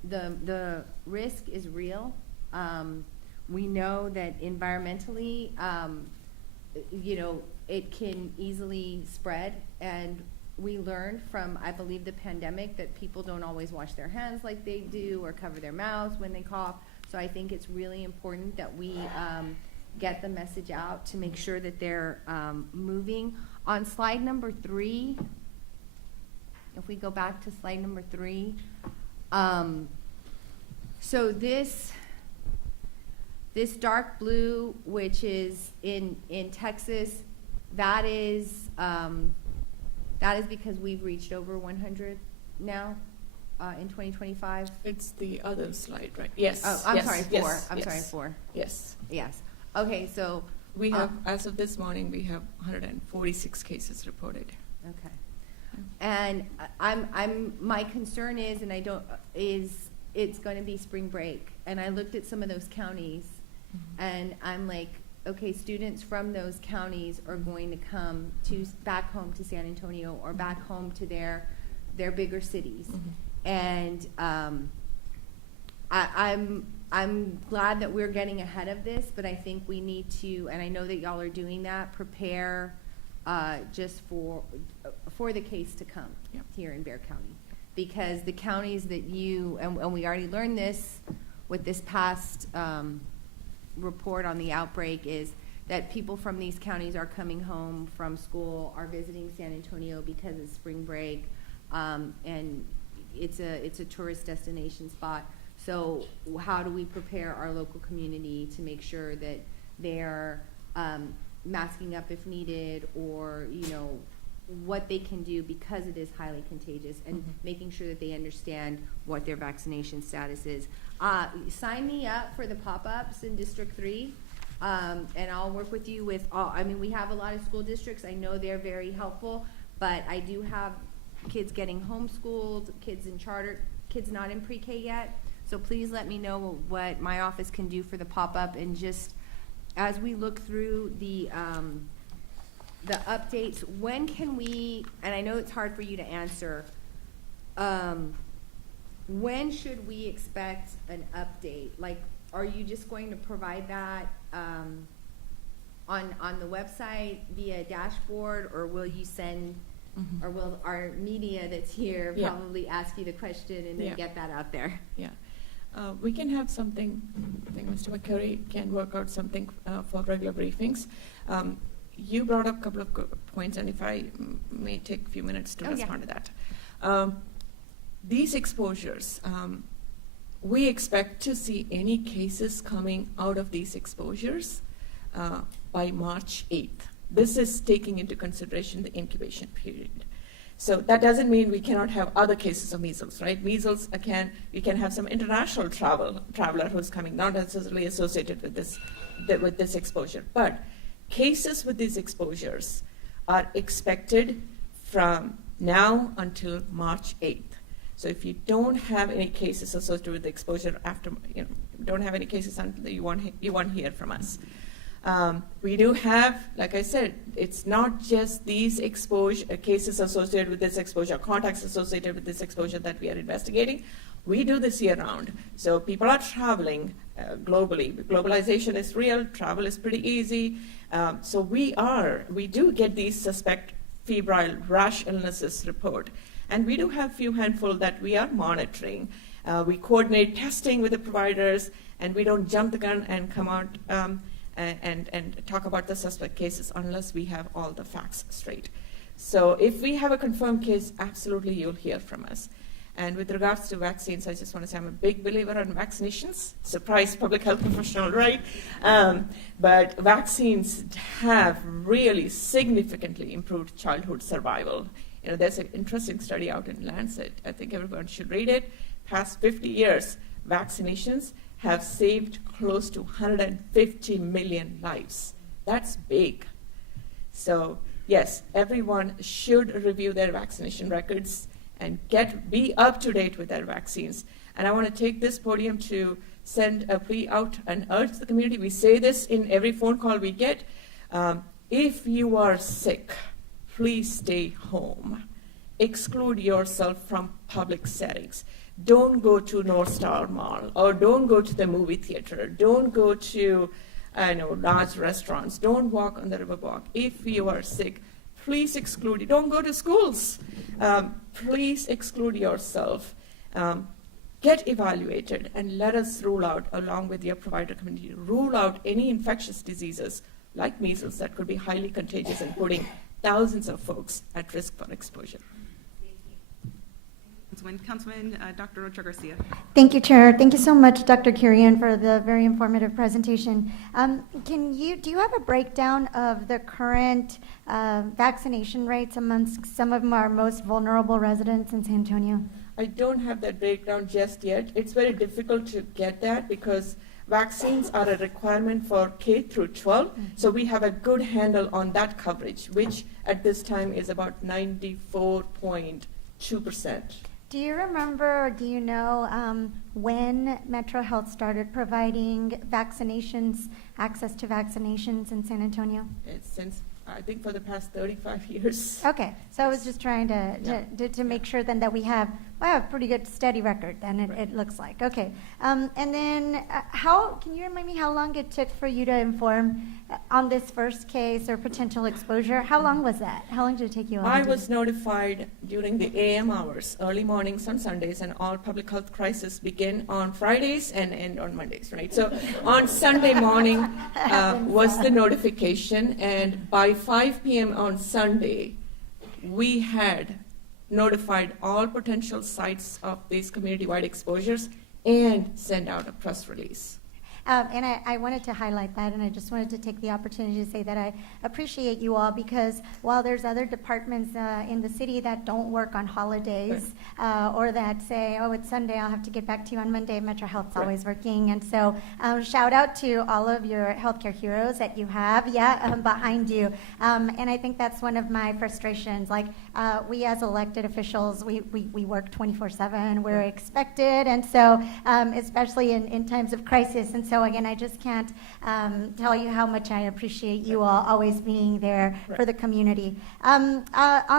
the risk is real. We know that environmentally, you know, it can easily spread, and we learned from, I believe, the pandemic that people don't always wash their hands like they do or cover their mouths when they cough. So I think it's really important that we get the message out to make sure that they're moving. On slide number 3, if we go back to slide number 3, so this dark blue, which is in Texas, that is because we've reached over 100 now in 2025. It's the other slide, right? Yes. Oh, I'm yes, sorry, 4. yes, I'm yes. sorry, 4. Yes. Yes. Okay, so we have, as of this morning, we have 146 cases reported. Okay. And my concern is, and I don't, is it's going to be spring break. And I looked at some of those counties, and I'm like, okay, students from those counties are going to come back home to San Antonio or back home to their bigger cities. And I'm glad that we're getting ahead of this, but I think we need to, and I know that y'all are doing that, prepare just for the case to come here in Bexar County. Because the counties that and we already learned this with this past report on the outbreak, is that people from these counties are coming home from school, are visiting San Antonio because it's spring break, and it's a tourist destination spot. So how do we prepare our local community to make sure that they're masking up if needed, or, you know, what they can do because it is highly contagious, and making sure that they understand what their vaccination status is. Sign me up for the pop-ups in District 3, and I'll work with you with all. I mean, we have a lot of school districts. I know they're very helpful, but I do have kids getting homeschooled, kids in charter, kids not in pre-K yet. So please let me know what my office can do for the pop-up, and just as we look through the updates, when can we, and I know it's hard for you to answer, when should we expect an update? Like, are you just going to provide that on the website via dashboard, or will you send, or will our media that's here probably ask you the question and then get that out there? Yeah. We can have something, I think Mr. McCurry can work out something for regular briefings. You brought up a couple of good points, and if I may take a few minutes to respond to that. These exposures, we expect to see any cases coming out of these exposures by March 8th. This is taking into consideration the incubation period. So that doesn't mean we cannot have other cases of measles, right? Measles, we can have some international traveler who's coming, not necessarily associated with this exposure. But cases with these exposures are expected from now until March 8th. So if you don't have any cases associated with the exposure after, don't have any cases until you won't hear from us. We do have, like I said, it's not just these cases associated with this exposure, contacts associated with this exposure that we are investigating. We do this year round. So people are traveling globally. Globalization is real. Travel is pretty easy. So we do get these suspect febrile rash illnesses report. And we do have a few handful that we are monitoring. We coordinate testing with the providers, and we don't jump the gun and come out and talk about the suspect cases unless we have all the facts straight. So if we have a confirmed case, absolutely you'll hear from us. And with regards to vaccines, I just want to say I'm a big believer in vaccinations. Surprise, public health professional, right? But vaccines have really significantly improved childhood survival. There's an interesting study out in Lancet. I think everyone should read it. Past 50 years, vaccinations have saved close to 150 million lives. That's big. So yes, everyone should review their vaccination records and be up to date with their vaccines. And I want to take this podium to send a plea out and urge the community. We say this in every phone call we get. If you are sick, please stay home. Exclude yourself from public settings. Don't go to North Star Mall, or don't go to the movie theater. Don't go to large restaurants. Don't walk on the riverwalk. If you are sick, please exclude. Don't go to schools. Please exclude yourself. Get evaluated and let us rule out, along with your provider community, rule out any infectious diseases like measles that could be highly contagious and putting thousands of folks at risk for exposure. Councilman Dr. Rocha Garcia. Thank you, Chair. Thank you so much, Dr. Kurian, for the very informative presentation. Do you have a breakdown of the current vaccination rates amongst some of our most vulnerable residents in San Antonio? I don't have that breakdown just yet. It's very difficult to get that because vaccines are a requirement for K through 12. So we have a good handle on that coverage, which at this time is about 94.2%. Do you remember, or do you know when Metro Health started providing vaccinations, access to vaccinations in San Antonio? It's since, I think, for the past 35 years. Okay, so I was just trying to make sure then that we have a pretty good steady record, then it looks like. Okay, and then can you remind me how long it took for you to inform on this first case or potential exposure? How long was that? How long did it take you? I was notified during the AM hours, early mornings on Sundays, and all public health crises begin on Fridays and end on Mondays, right? So on Sunday morning was the notification, and by 5 p.m. on Sunday, we had notified all potential sites of these community-wide exposures and send out a press release. And I wanted to highlight that, and I just wanted to take the opportunity to say that I appreciate you all, because while there's other departments in the city that don't work on holidays or that say, oh, it's Sunday, I'll have to get back to you on Monday, Metro Health's always working. And so shout out to all of your healthcare heroes that you have behind you. And I think that's one of my frustrations. Like we as elected officials, we work 24/7. We're expected, and so especially in times of crisis. And so again, I just can't tell you how much I appreciate you all always being there for the community. On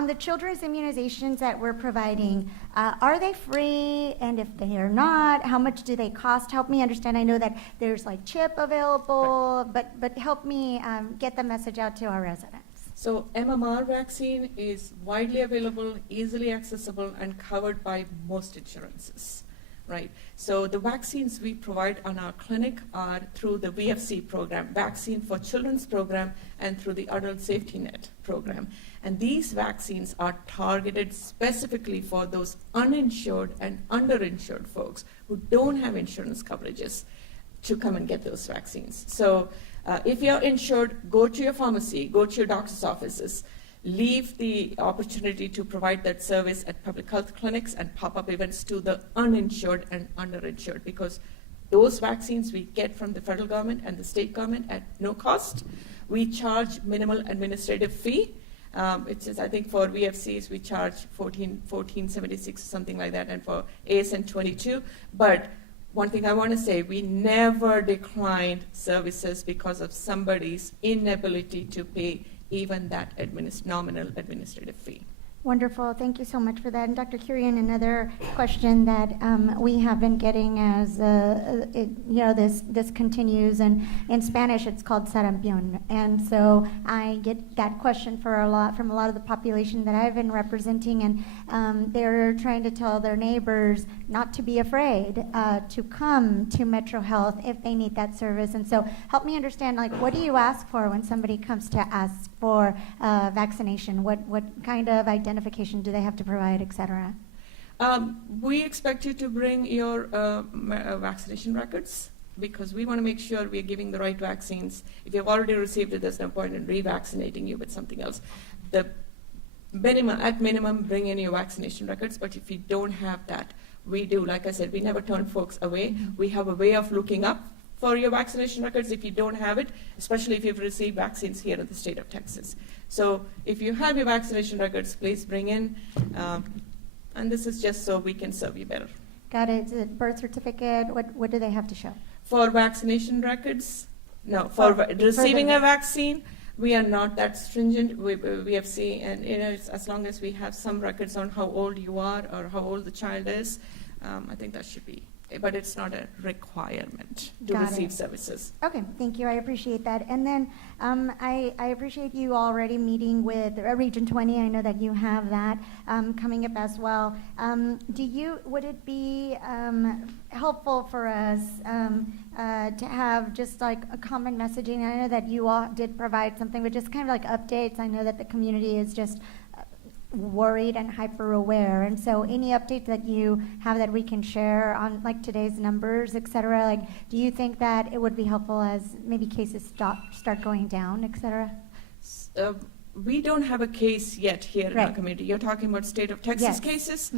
the children's immunizations that we're providing, are they free? And if they are not, how much do they cost? Help me understand. I know that there's like chip available, but help me get the message out to our residents. So MMR vaccine is widely available, easily accessible, and covered by most insurances. Right. So the vaccines we provide on our clinic are through the VFC program, Vaccine for Children's program, and through the Adult Safety Net program. And these vaccines are targeted specifically for those uninsured and underinsured folks who don't have insurance coverages to come and get those vaccines. So if you're insured, go to your pharmacy, go to your doctor's offices. Leave the opportunity to provide that service at public health clinics and pop-up events to the uninsured and underinsured, because those vaccines we get from the federal government and the state government at no cost. We charge minimal administrative fee. It's just, I think for VFCs we charge $14.76 something like that, and for ASN 22. But one thing I want to say, we never declined services because of somebody's inability to pay even that nominal administrative fee. Wonderful. Thank you so much for that. And Dr. Kurian, another question that we have been getting as this continues, and in Spanish it's called sarampion. And so I get that question from a lot of the population that I've been representing, and they're trying to tell their neighbors not to be afraid to come to Metro Health if they need that service. And so help me understand, like, what do you ask for when somebody comes to ask for vaccination? What kind of identification do they have to provide, et cetera? We expect you to bring your vaccination records because we want to make sure we are giving the right vaccines. If you've already received it, there's no point in revaccinating you with something else. At minimum, bring in your vaccination records, but if you don't have that, we do. Like I said, we never turn folks away. We have a way of looking up for your vaccination records if you don't have it, especially if you've received vaccines here in the state of Texas. So if you have your vaccination records, please bring in, and this is just so we can serve you better. Got it. Is it birth certificate? What do they have to show? For vaccination records, no. For receiving a vaccine, we are not that stringent. We have seen, and it's as long as we have some records on how old you are or how old the child is, I think that should be. But it's not a requirement to receive services. Okay, thank you. I appreciate that. And then I appreciate you already meeting with Region 20. I know that you have that coming up as well. Would it be helpful for us to have just like a common messaging? I know that you all did provide something, but just kind of like updates. I know that the community is just worried and hyper aware, and so any updates that you have that we can share on like today's numbers, et cetera, like do you think that it would be helpful as maybe cases start going down, et cetera? We don't have a case yet here in our community. You're talking about state of Texas cases.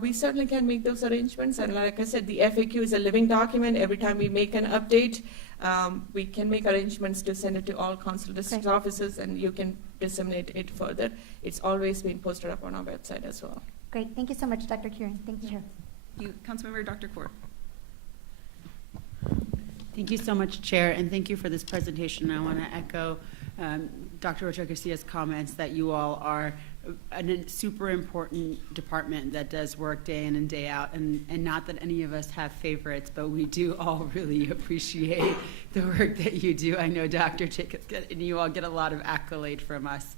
We certainly can make those arrangements, and like I said, the FAQ is a living document. Every time we make an update, we can make arrangements to send it to all consular district offices, and you can disseminate it further. It's always been posted up on our website as well. Great. Thank you so much, Dr. Kieran. Thank you, Chair. Councilmember Dr. Ford. Thank you so much, Chair, and thank you for this presentation. I want to echo Dr. Rocha-Garcia's comments that you all are a super important department that does work day in and day out, and not that any of us have favorites, but we do all really appreciate the work that you do. I know Dr. Jacobs and you all get a lot of accolade from us.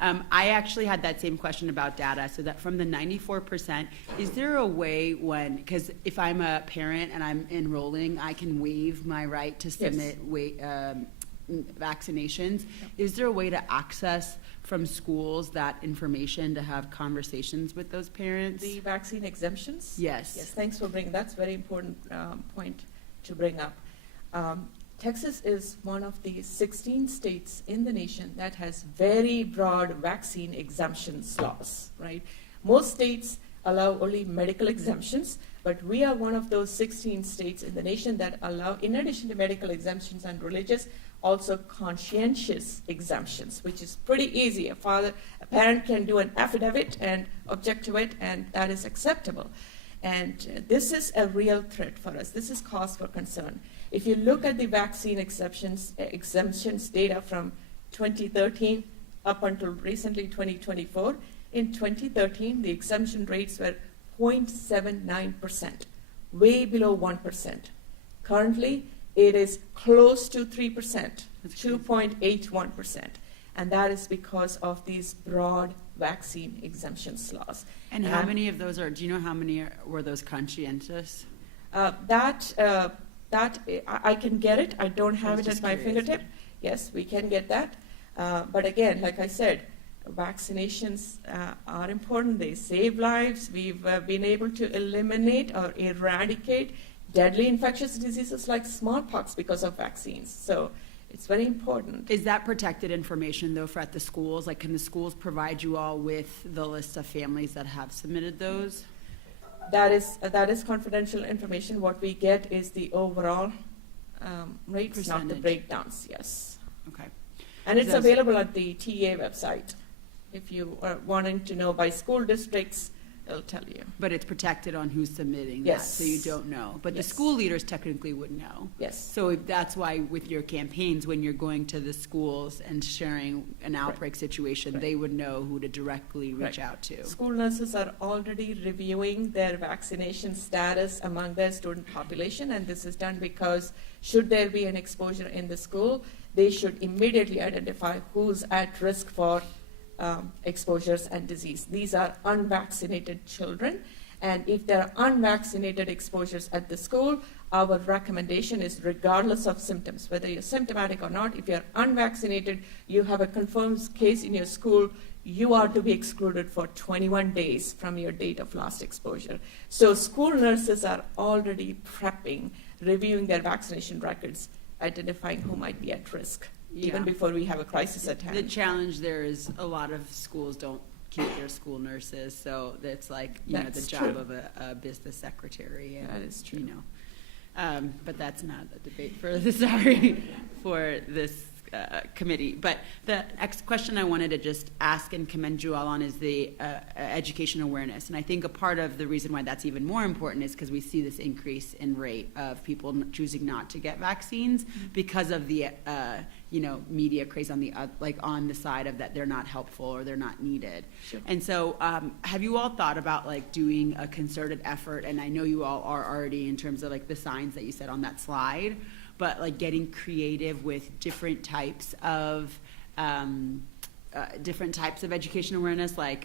I actually had that same question about data, so that from the 94%, is there a way because if I'm a parent and I'm enrolling, I can waive my right to submit vaccinations. Is there a way to access from schools that information to have conversations with those parents? The vaccine exemptions? Yes. Yes, thanks for bringing, that's a very important point to bring up. Texas is one of the 16 states in the nation that has very broad vaccine exemptions laws, right? Most states allow only medical exemptions, but we are one of those 16 states in the nation that allow, in addition to medical exemptions and religious, also conscientious exemptions, which is pretty easy. A parent can do an affidavit and object to it, and that is acceptable. And this is a real threat for us. This is cause for concern. If you look at the vaccine exemptions data from 2013 up until recently 2024, in 2013 the exemption rates were 0.79%, way below 1%. Currently, it is close to 3%, 2.81%, and that is because of these broad vaccine exemptions laws. And how many of those do you know how many were those conscientious? That I can get it. I don't have it at my fingertip. Yes, we can get that. But again, like I said, vaccinations are important. They save lives. We've been able to eliminate or eradicate deadly infectious diseases like smallpox because of vaccines. So it's very important. Is that protected information, though, for at the schools? Like, can the schools provide you all with the list of families that have submitted those? That is confidential information. What we get is the overall rates, not the breakdowns. Yes. Okay. And it's available at the TA website. If you are wanting to know by school districts, it'll tell you. But it's protected on who's submitting that, so you don't know. But the school leaders technically would know. Yes. So that's why with your campaigns, when you're going to the schools and sharing an outbreak situation, they would know who to directly reach out to. School nurses are already reviewing their vaccination status among their student population, and this is done because should there be an exposure in the school, they should immediately identify who's at risk for exposures and disease. These are unvaccinated children, and if there are unvaccinated exposures at the school, our recommendation is regardless of symptoms, whether you're symptomatic or not, if you're unvaccinated, you have a confirmed case in your school, you are to be excluded for 21 days from your date of last exposure. So school nurses are already prepping, reviewing their vaccination records, identifying who might be at risk, even before we have a crisis at hand. The challenge there is a lot of schools don't keep their school nurses, so that's like, you know, the job of a business secretary. And, that is true. You know, but that's not a debate for this committee. But the next question I wanted to just ask and commend you all on is the education awareness. And I think a part of the reason why that's even more important is because we see this increase in rate of people choosing not to get vaccines because of the you know, media craze on the on the side of that they're not helpful or they're not needed. Sure. And so have you all thought about like doing a concerted effort, and I know you all are already in terms of like the signs that you said on that slide, but like getting creative with different types of education awareness. Like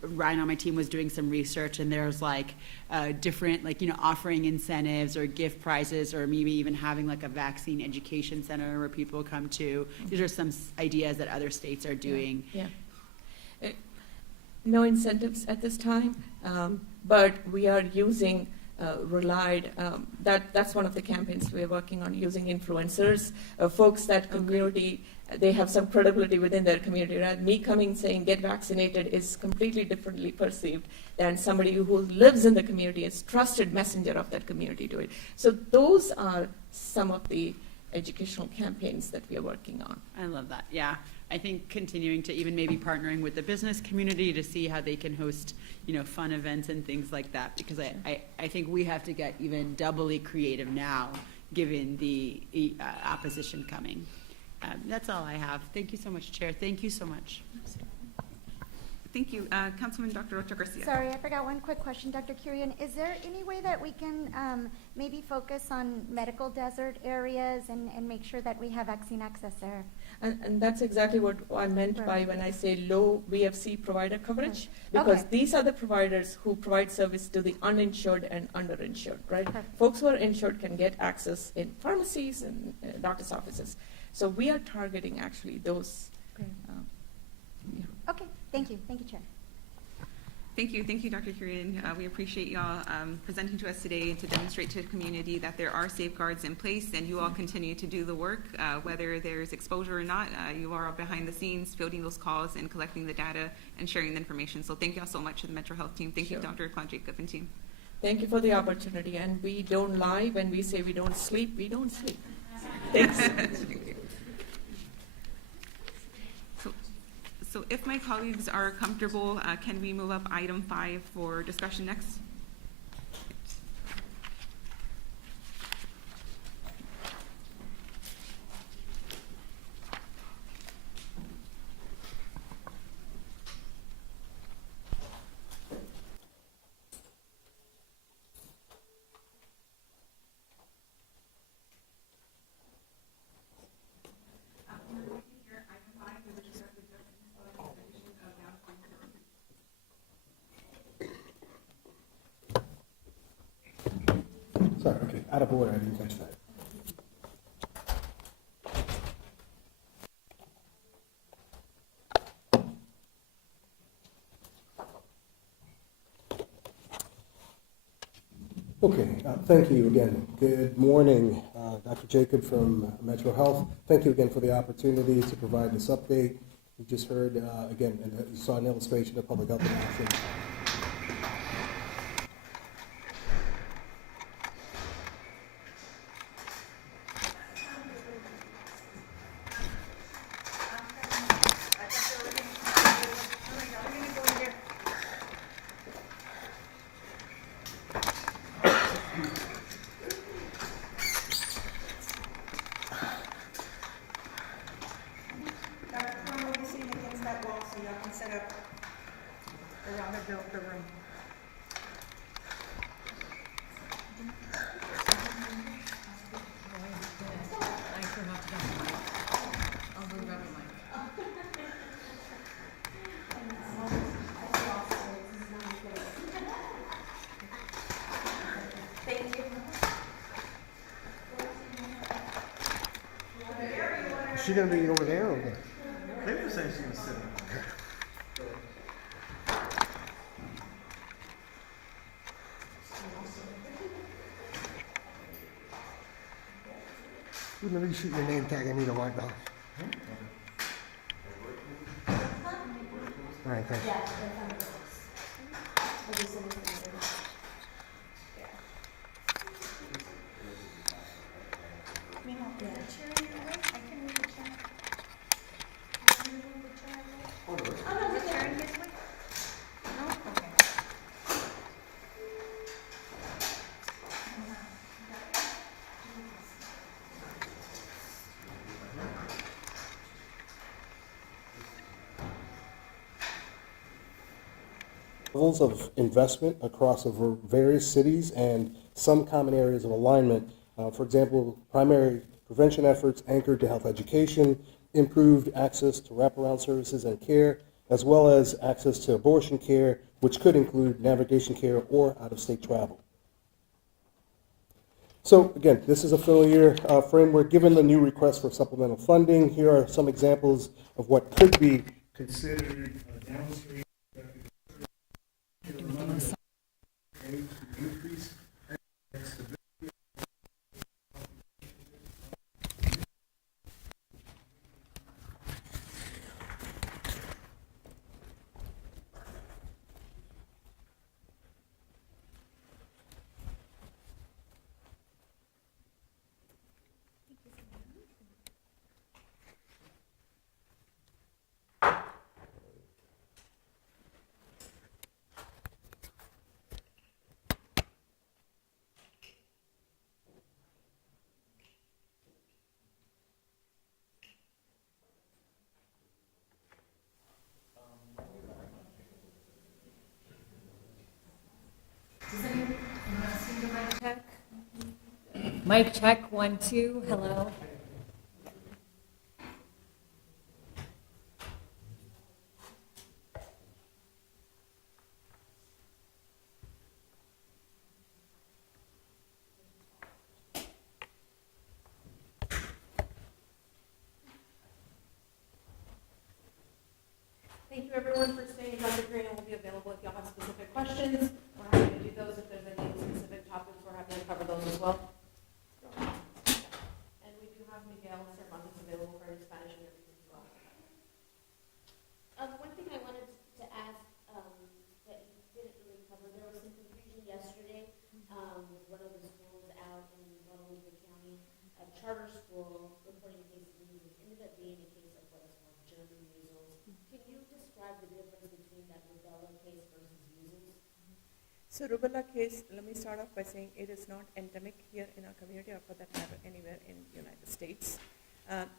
Ryan on my team was doing some research, and there's like different, like, you know, offering incentives or gift prizes, or maybe even having like a vaccine education center where people come to. These are some ideas that other states are doing. Yeah. No incentives at this time, but we are using that's one of the campaigns we're working on, using influencers, folks that community, they have some credibility within their community. Right? Me coming saying get vaccinated is completely differently perceived than somebody who lives in the community, is trusted messenger of that community to it. So those are some of the educational campaigns that we are working on. I love that. Yeah. I think continuing to even maybe partnering with the business community to see how they can host, you know, fun events and things like that, because I think we have to get even doubly creative now given the opposition coming. That's all I have. Thank you so much, Chair. Thank you so much. Thank you. Councilman Dr. Rocha Garcia. Sorry, I forgot one quick question, Dr. Kurian. Is there any way that we can maybe focus on medical desert areas and make sure that we have vaccine access there? And that's exactly what I meant by when I say low VFC provider coverage, because these are the providers who provide service to the uninsured and underinsured, right? Perfect. Folks who are insured can get access in pharmacies and doctor's offices. So we are targeting actually those. Okay, thank you. Thank you, Chair. Thank you, Dr. Kurian. We appreciate y'all presenting to us today to demonstrate to the community that there are safeguards in place, and you all continue to do the work, whether there's exposure or not. You are behind the scenes fielding those calls and collecting the data and sharing the information. So thank y'all so much to the Metro Health team. Thank you, Dr. Kwan Jacob and team. Thank you for the opportunity, and we don't lie when we say we don't sleep. We don't sleep. Thanks. Thank you. So if my colleagues are comfortable, can we move up item 5 for discussion next? Sorry, okay, out of order, I didn't catch that. Okay, thank you again. Good morning, Dr. Jacob from Metro Health. Thank you again for the opportunity to provide this update. You just heard, again, and you saw an illustration of public health in action. Is she going to be over there or what? They were saying she was sitting over there. Let me shoot your name tag. I need a white belt. All right, thanks. Levels of investment across various cities and some common areas of alignment. For example, primary prevention efforts anchored to health education, improved access to wraparound services and care, as well as access to abortion care, which could include navigation care or out-of-state travel. So again, this is a familiar framework. Given the new request for supplemental funding, here are some examples of what could be considered downstream increase. Mic check, 1, 2, hello. Thank you everyone for staying. Dr. Karina will be available if y'all have specific questions. We're happy to do those. If there's any specific topics, we're happy to cover those as well. And we do have Miguel Cervantes available for any Spanish interviews as well. One thing I wanted to ask that you didn't really cover, there was some confusion yesterday with one of the schools out in Guadalupe County, a charter school reporting a case of measles. Ended up being a case of what is called German measles. Can you describe the difference between that rubella case versus measles? So rubella case, let me start off by saying it is not endemic here in our community or for that matter anywhere in the United States.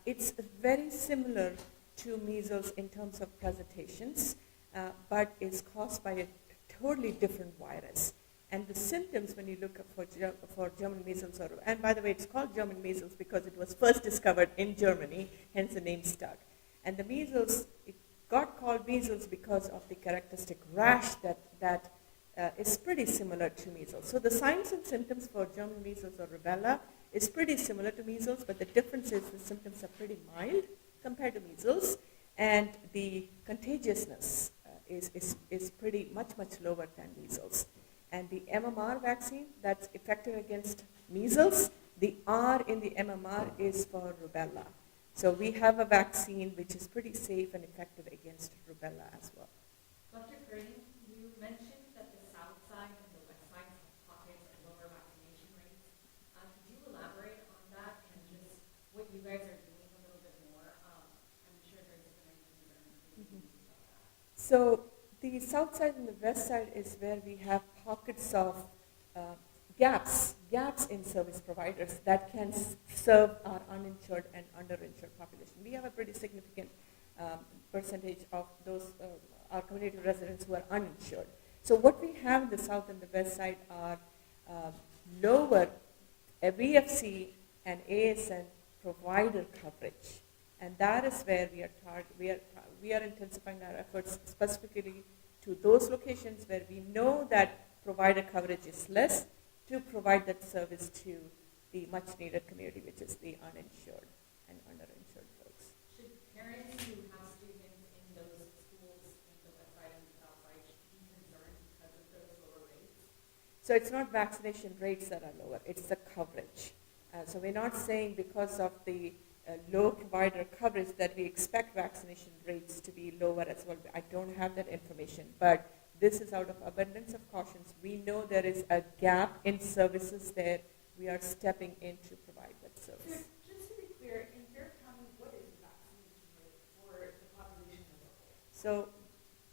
It's very similar to measles in terms of presentations, but is caused by a totally different virus. And the symptoms when you look for German measles, and by the way, it's called German measles because it was first discovered in Germany, hence the name stuck. And the measles, it got called measles because of the characteristic rash that is pretty similar to measles. So the signs and symptoms for German measles or rubella is pretty similar to measles, but the difference is the symptoms are pretty mild compared to measles, and the contagiousness is pretty much lower than measles. And the MMR vaccine that's effective against measles, the R in the MMR is for rubella. So we have a vaccine which is pretty safe and effective against rubella as well. Dr. Green, you mentioned that the south side and the west side have pockets of lower vaccination rates. Could you elaborate on that and just what you guys are doing a little bit more? I'm sure there's different entities that are including about that. So the south side and the west side is where we have pockets of gaps in service providers that can serve our uninsured and underinsured population. We have a pretty significant percentage of those our community residents who are uninsured. So what we have in the south and the west side are lower VFC and ASN provider coverage, and that is where we are intensifying our efforts specifically to those locations where we know that provider coverage is less, to provide that service to the much needed community, which is the uninsured and underinsured folks. Should parents who have students in those schools in the So it's not vaccination rates that are lower, it's the coverage. So we're not saying because of the low provider coverage that we expect vaccination rates to be lower as well. I don't have that information, but this is out of abundance of cautions. We know there is a gap in services there. We are stepping in to provide that service. So just to be clear, in Fair County, what is the vaccination rate for the population as a whole? So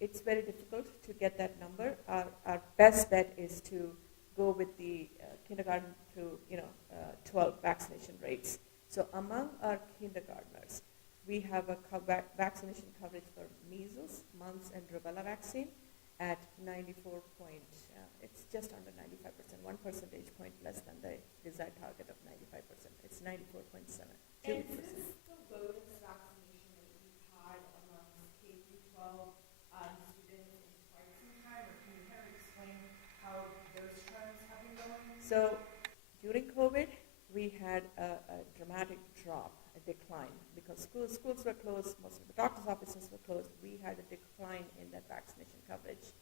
it's very difficult to get that number. Our best bet is to go with the kindergarten through 12 vaccination rates. So among our kindergartners, we have a vaccination coverage for measles, mumps, and rubella vaccine at 94 point, it's just under 95%, 1 percentage point less than the desired target of 95%. It's 94.7. And is this the lowest vaccination rate we've had among K through 12 students in quite some time, or can you kind of explain how those trends have been going? So during COVID, we had a dramatic drop, a decline, because schools were closed, most of the doctor's offices were closed. We had a decline in that vaccination coverage.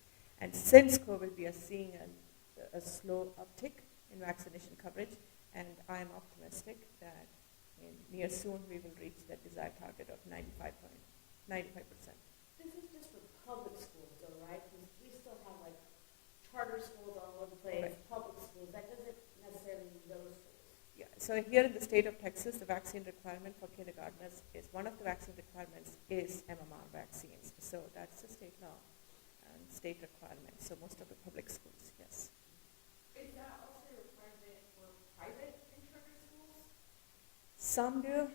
And since COVID, we are seeing a slow uptick in vaccination coverage, and I'm optimistic that near soon we will reach that desired target of 95%. This is just for public schools though, right? Because we still have like charter schools all over the place, Right. public schools. That doesn't necessarily mean those schools. Yeah, so here in the state of Texas, the vaccine requirement for kindergartners is, one of the vaccine requirements is MMR vaccines. So that's the state law and state requirement. So most of the public schools, yes. Is that also a requirement for private and charter schools? Some do,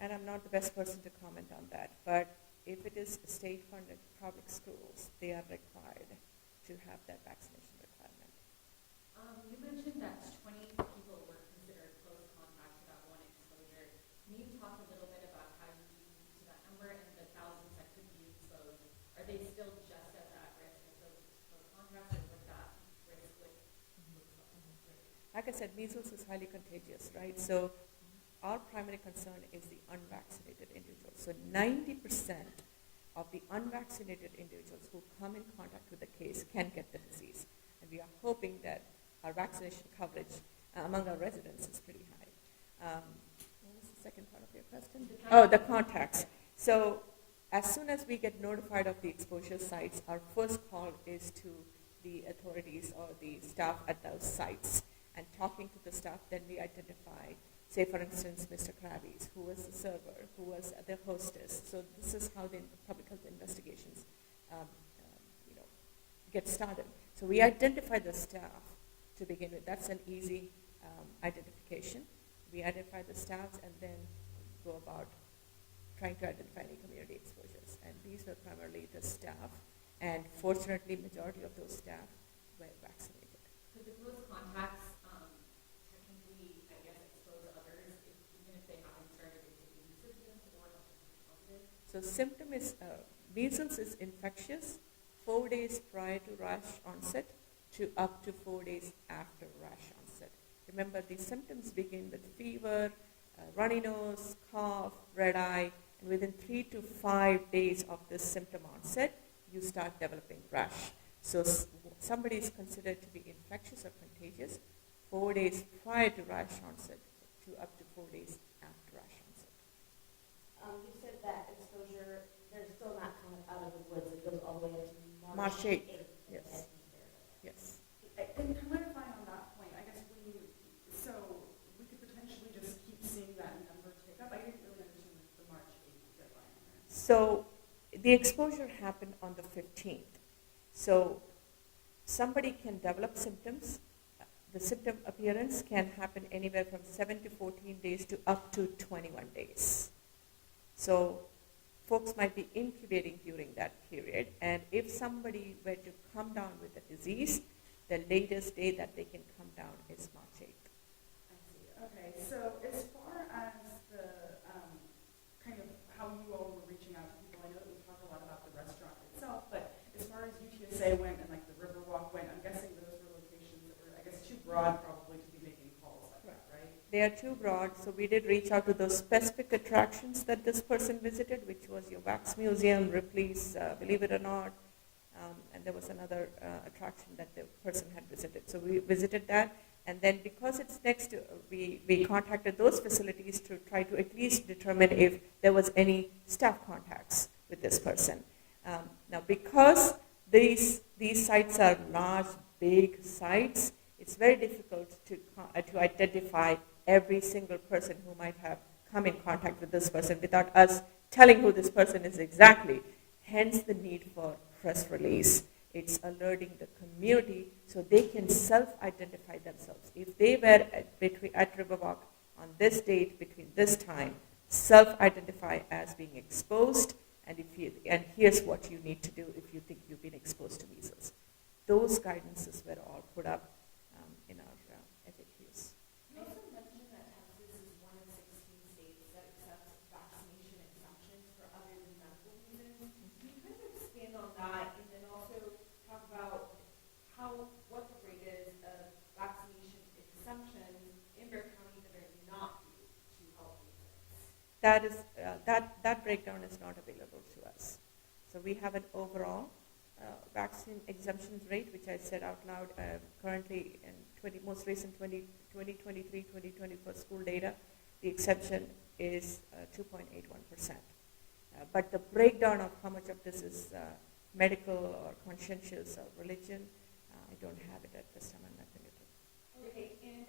and I'm not the best person to comment on that. But if it is state-funded public schools, they are required to have that vaccination requirement. You mentioned that 20 people were considered close contact to that one exposure. Can you talk a little bit about how you came to that number and the thousands that could be exposed? Are they still just as at risk as those close contacts, or would that risk look Like I said, measles is highly contagious, right? So our primary concern is the unvaccinated individuals. So 90% of the unvaccinated individuals who come in contact with the case can get the disease. And we are hoping that our vaccination coverage among our residents is pretty high. What was the second part of your question? The contacts. So as soon as we get notified of the exposure sites, our first call is to the authorities or the staff at those sites. And talking to the staff, then we identify, say for instance, Mr. Krabby's, who was the server, who was the hostess. So this is how the public health investigations get started. So we identify the staff to begin with. That's an easy identification. We identify the staffs and then go about trying to identify any community exposures. And these were primarily the staff. And fortunately, majority of those staff were vaccinated. Could the close contacts technically, I guess, expose others even if they haven't started exhibiting symptoms or positive? So symptom is, measles is infectious 4 days prior to rash onset to up to 4 days after rash onset. Remember, these symptoms begin with fever, runny nose, cough, red eye, and within 3 to 5 days of this symptom onset, you start developing rash. So somebody is considered to be infectious or contagious 4 days prior to rash onset to up to 4 days after rash onset. You said that exposure, they're still not kind of out of the woods. It goes all the way up to March 8th. Yes. Yes. And clarifying on that point, I guess so we could potentially just keep seeing that number tick up. I didn't really understand the March 8th deadline. So the exposure happened on the 15th. So somebody can develop symptoms. The symptom appearance can happen anywhere from 7 to 14 days to up to 21 days. So folks might be incubating during that period. And if somebody were to come down with the disease, the latest day that they can come down is March 8th. I see. Okay. So as far as the kind of how you all were reaching out to people, I know that we talked a lot about the restaurant itself, but as far as UTSA went and like the Riverwalk went, I'm guessing those were locations that were, I guess, too broad probably to be making calls like that, right? They are too broad, so we did reach out to those specific attractions that this person visited, which was your Wax Museum, Ripley's, believe it or not, and there was another attraction that the person had visited. So we visited that, and then because it's next to, we contacted those facilities to try to at least determine if there was any staff contacts with this person. Now, because these sites are large, big sites, it's very difficult to identify every single person who might have come in contact with this person without us telling who this person is exactly. Hence the need for press release. It's alerting the community so they can self-identify themselves. If they were at Riverwalk on this date between this time, self-identify as being exposed, and here's what you need to do if you think you've been exposed to measles. Those guidances were all put up in our FAQs. You also mentioned that Texas is one of 16 states that accepts vaccination exemptions for other than medical reasons. Can you kind of expand on that, and then also talk about what the rate is of vaccination exemptions in Bear County that are not due to health reasons? That breakdown is not available to us. So we have an overall vaccine exemptions rate, which I said out loud currently in most recent 2023-2024 school data, the exemption is 2.81%. But the breakdown of how much of this is medical or conscientious or religion, I don't have it at this time on my fingertip. Okay, and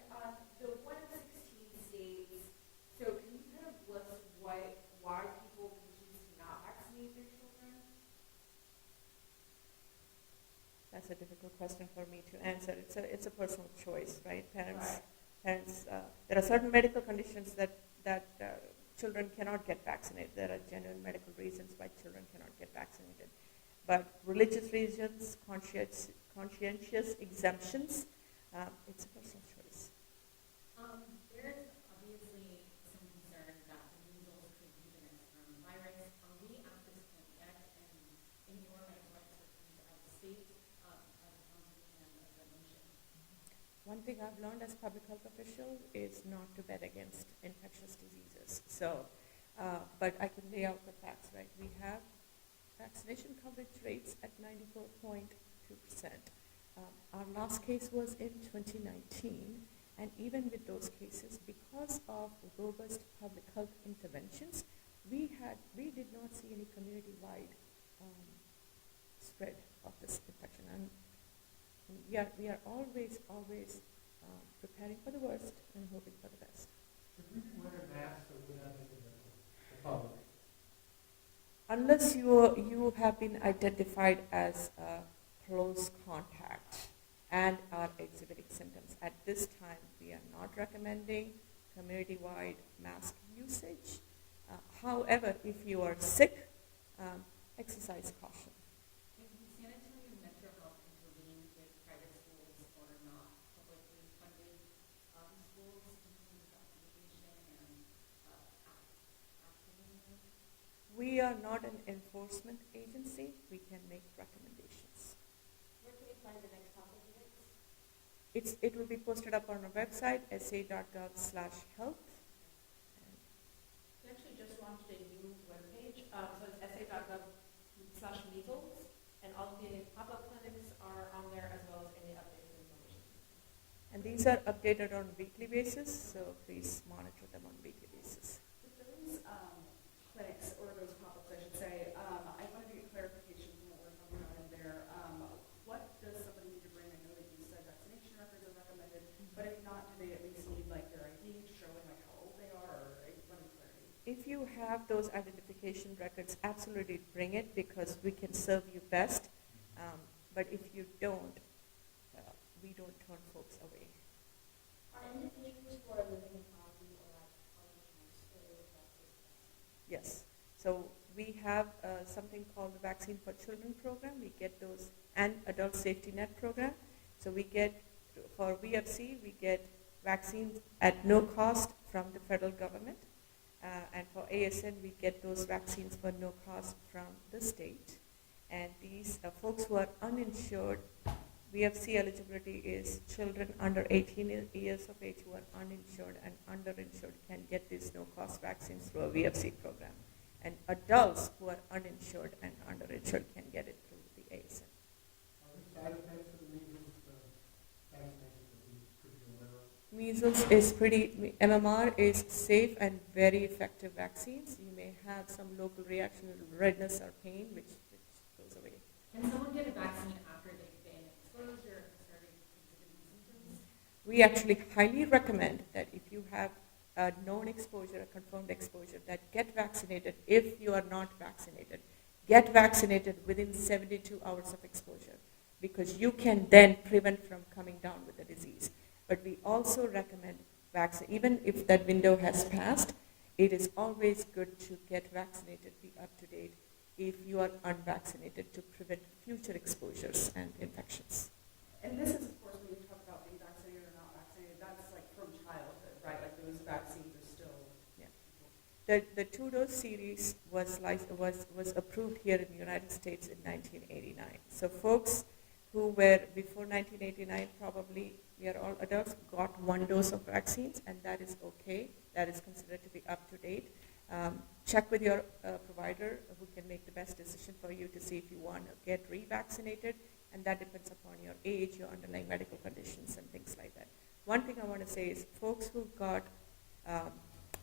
the 1 of 16 states, so can you kind of list why people can choose to not vaccinate their children? That's a difficult question for me to answer. It's a personal choice, right? Parents. There are certain medical conditions that children cannot get vaccinated. There are genuine medical reasons why children cannot get vaccinated. But religious reasons, conscientious exemptions, it's a personal choice. There is obviously some concern that the measles could be the next coronavirus. Are we at this point yet, and in your medical expertise as a state, as a county, and as a nation? One thing I've learned as public health official is not to bet against infectious diseases. So, but I can lay out the facts, right? We have vaccination coverage rates at 94.2%. Our last case was in 2019, and even with those cases, because of robust public health interventions, we did not see any community-wide spread of this infection. And we are always preparing for the worst and hoping for the best. Should we wear masks or we're not making the public? Unless you have been identified as a close contact and are exhibiting symptoms. At this time, we are not recommending community-wide mask usage. However, if you are sick, exercise caution. And can San Antonio Metro Health intervene with private schools or not publicly funded schools in terms of vaccination and activism? We are not an enforcement agency. We can make recommendations. Where can we find the next topic minutes? It will be posted up on our website, sa.gov/health. We actually just launched a new webpage, so it's sa.gov/measles, and all of the pop-up clinics are on there as well as any updated information. And these are updated on a weekly basis, so please monitor them on a weekly basis. With those clinics, or those pop-ups, I should say, I wanted to get clarification from what we're talking about in there. What does somebody need to bring? I know that you said vaccination records are recommended, but if not, do they at least need like their ID showing like how old they are, or what is clarity? If you have those identification records, absolutely bring it because we can serve you best. But if you don't, we don't turn folks away. Are individuals who are living in poverty or at public school affected? Yes. So we have something called the Vaccine for Children program. We get those, and Adult Safety Net program. So we get, for VFC, we get vaccines at no cost from the federal government. And for ASN, we get those vaccines for no cost from the state. And these folks who are uninsured, VFC eligibility is children under 18 years of age who are uninsured and underinsured can get these no-cost vaccines through a VFC program. And adults who are uninsured and underinsured can get it through the ASN. Measles is MMR is safe and very effective vaccines. You may have some local reaction, redness or pain, which goes away. Can someone get a vaccine after they've been exposed or started exhibiting symptoms? We actually highly recommend that if you have a known exposure, a confirmed exposure, that get vaccinated if you are not vaccinated. Get vaccinated within 72 hours of exposure, because you can then prevent from coming down with the disease. But we also recommend vaccine, even if that window has passed, it is always good to get vaccinated, be up to date if you are unvaccinated, to prevent future exposures and infections. And this is, of course, when you talk about being vaccinated or not vaccinated, that's like from childhood, right? Like those vaccines are still... Yeah. The two-dose series was approved here in the United States in 1989. So folks who were before 1989, probably we are all adults, got one dose of vaccines, and that is okay. That is considered to be up to date. Check with your provider who can make the best decision for you to see if you want to get revaccinated, and that depends upon your age, your underlying medical conditions, and things like that. One thing I want to say is folks who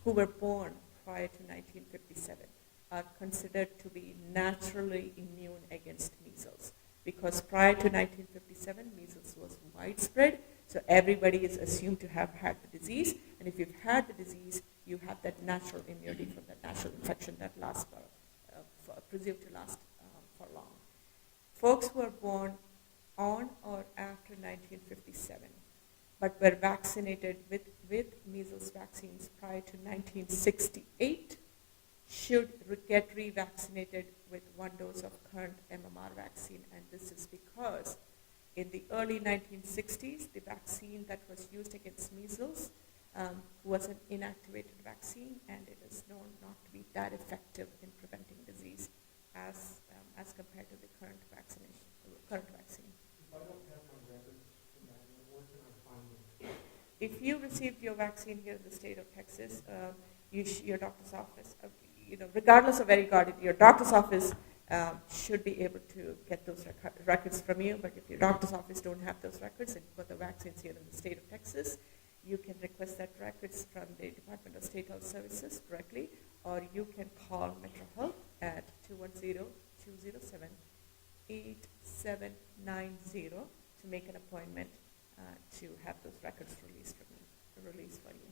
were born prior to 1957 are considered to be naturally immune against measles, because prior to 1957, measles was widespread, so everybody is assumed to have had the disease, and if you've had the disease, you have that natural immunity from that natural infection that lasts presumed to last for long. Folks who are born on or after 1957, but were vaccinated with measles vaccines prior to 1968 should get revaccinated with one dose of current MMR vaccine, and this is because in the early 1960s, the vaccine that was used against measles was an inactivated vaccine, and it is known not to be that effective in preventing disease as compared to the current vaccine. If I don't have my records from that, where can I find them? If you received your vaccine here in the state of Texas, your doctor's office, regardless of where you got it, your doctor's office should be able to get those records from you. But if your doctor's office don't have those records and you've got the vaccines here in the state of Texas, you can request that records from the Department of State Health Services directly, or you can call Metro Health at 210-207-8790 to make an appointment to have those records released for you.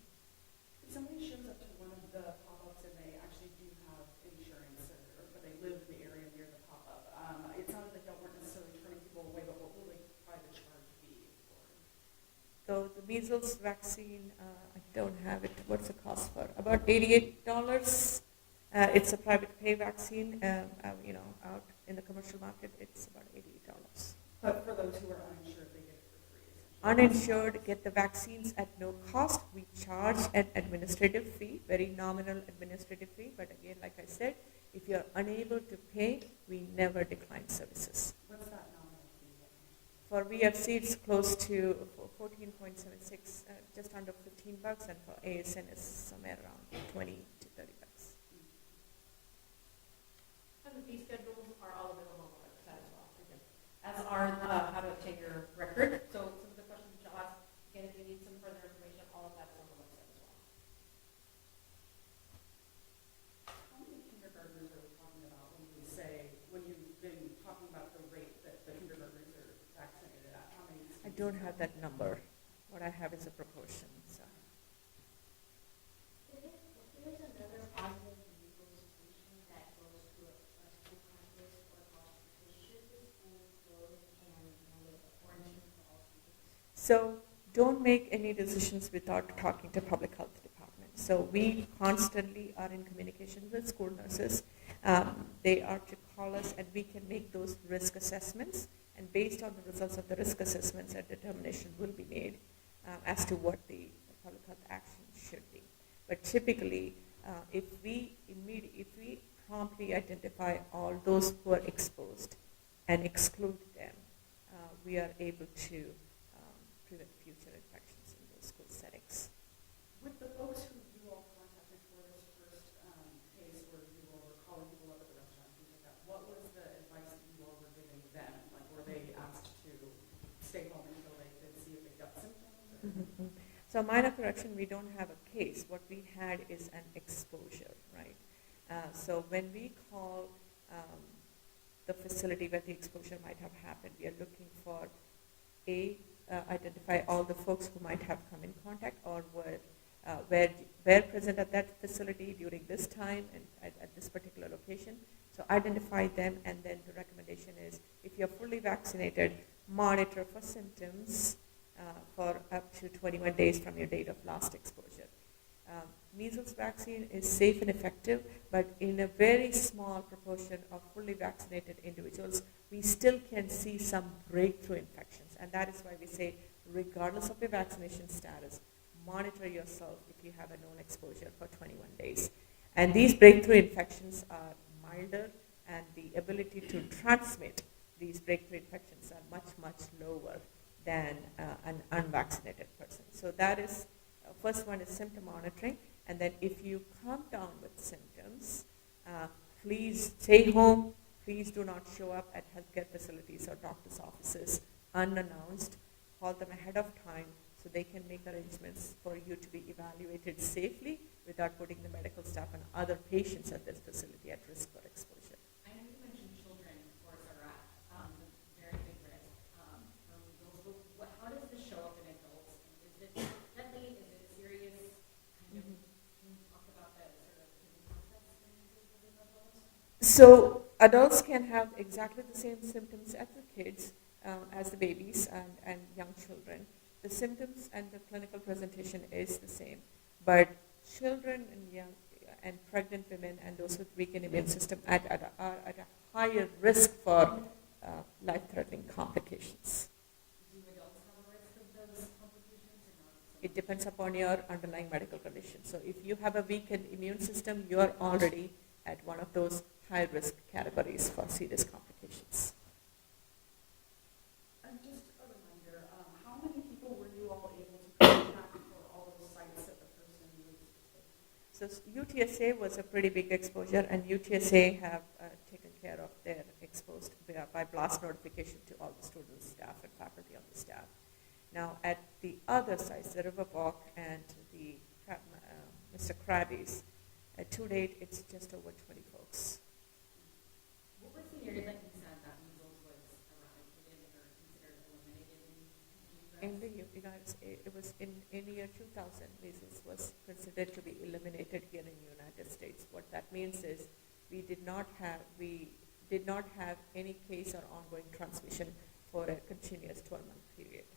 If somebody shows up to one of the pop-ups and they actually do have insurance, or they live in the area near the pop-up, it sounded like y'all weren't necessarily turning people away, but what will the charge be for? So the measles vaccine, I don't have it. What's the cost for? About $88. It's a private pay vaccine. Out in the commercial market, it's about $88. But for those who are uninsured, they get it for free. Uninsured get the vaccines at no cost. We charge an administrative fee, very nominal administrative fee. But again, like I said, if you're unable to pay, we never decline services. What's that nominal fee? For VFC, it's close to 14.76, just under $15, and for ASN is somewhere around $20 to $30. And the fee schedules are all available on the website as well, as are how to obtain your record. So some of the questions you'll ask, again, if you need some further information, all of that's on the website as well. How many kindergartners are we talking about when you've been talking about the rate that the kindergartners are vaccinated at? How many? I don't have that number. What I have is a proportion. So. If there's another positive measles patient that goes to a school campus or hospital, should the school close and quarantine for all students? So don't make any decisions without talking to public health department. So we constantly are in communication with school nurses. They are to call us, and we can make those risk assessments. And based on the results of the risk assessments, a determination will be made as to what the public health action should be. But typically, if we promptly identify all those who are exposed and exclude them, we are able to prevent future infections in those school settings. With the folks who you all contacted for this first case where you all were calling people up at the restaurant, things like that, what was the advice that you all were giving them? Like, were they asked to stay home until they could see if they got symptoms? Mm-hmm. So minor correction, we don't have a case. What we had is an exposure, right? So when we call the facility where the exposure might have happened, we are looking for identify all the folks who might have come in contact or were present at that facility during this time and at this particular location. So identify them, and then the recommendation is if you're fully vaccinated, monitor for symptoms for up to 21 days from your date of last exposure. Measles vaccine is safe and effective, but in a very small proportion of fully vaccinated individuals, we still can see some breakthrough infections. And that is why we say, regardless of your vaccination status, monitor yourself if you have a known exposure for 21 days. And these breakthrough infections are milder, and the ability to transmit these breakthrough infections are much, much lower than an unvaccinated person. So that is, first one is symptom monitoring. And then if you come down with symptoms, please stay home. Please do not show up at healthcare facilities or doctor's offices unannounced. Call them ahead of time so they can make arrangements for you to be evaluated safely without putting the medical staff and other patients at this facility at risk for exposure. I know you mentioned children, of course, are at very big risk from measles. How does this show up in adults? Is it deadly? Is it serious? Can you talk about the sort of process for measles within adults? So adults can have exactly the same symptoms as the kids, as the babies and young children. The symptoms and the clinical presentation is the same, but children and young and pregnant women and those with weakened immune system are at a higher risk for life-threatening complications. Do adults have a risk of those complications or not? It depends upon your underlying medical condition. So if you have a weakened immune system, you are already at one of those high-risk categories for serious complications. And just a reminder, how many people were you all able to contact for all those sites that the person was exposed to? So UTSA was a pretty big exposure, and UTSA have taken care of their exposed by blast notification to all the students, staff, and faculty on the staff. Now at the other sites, the Riverwalk and the Mr. Krabby's, to date it's just over 20 folks. What was the year that you said that measles was eradicated or considered eliminated in the U.S.? In the United States, it was in year 2000, measles was considered to be eliminated here in the United States. What that means is we did not have any case or ongoing transmission for a continuous 12-month period.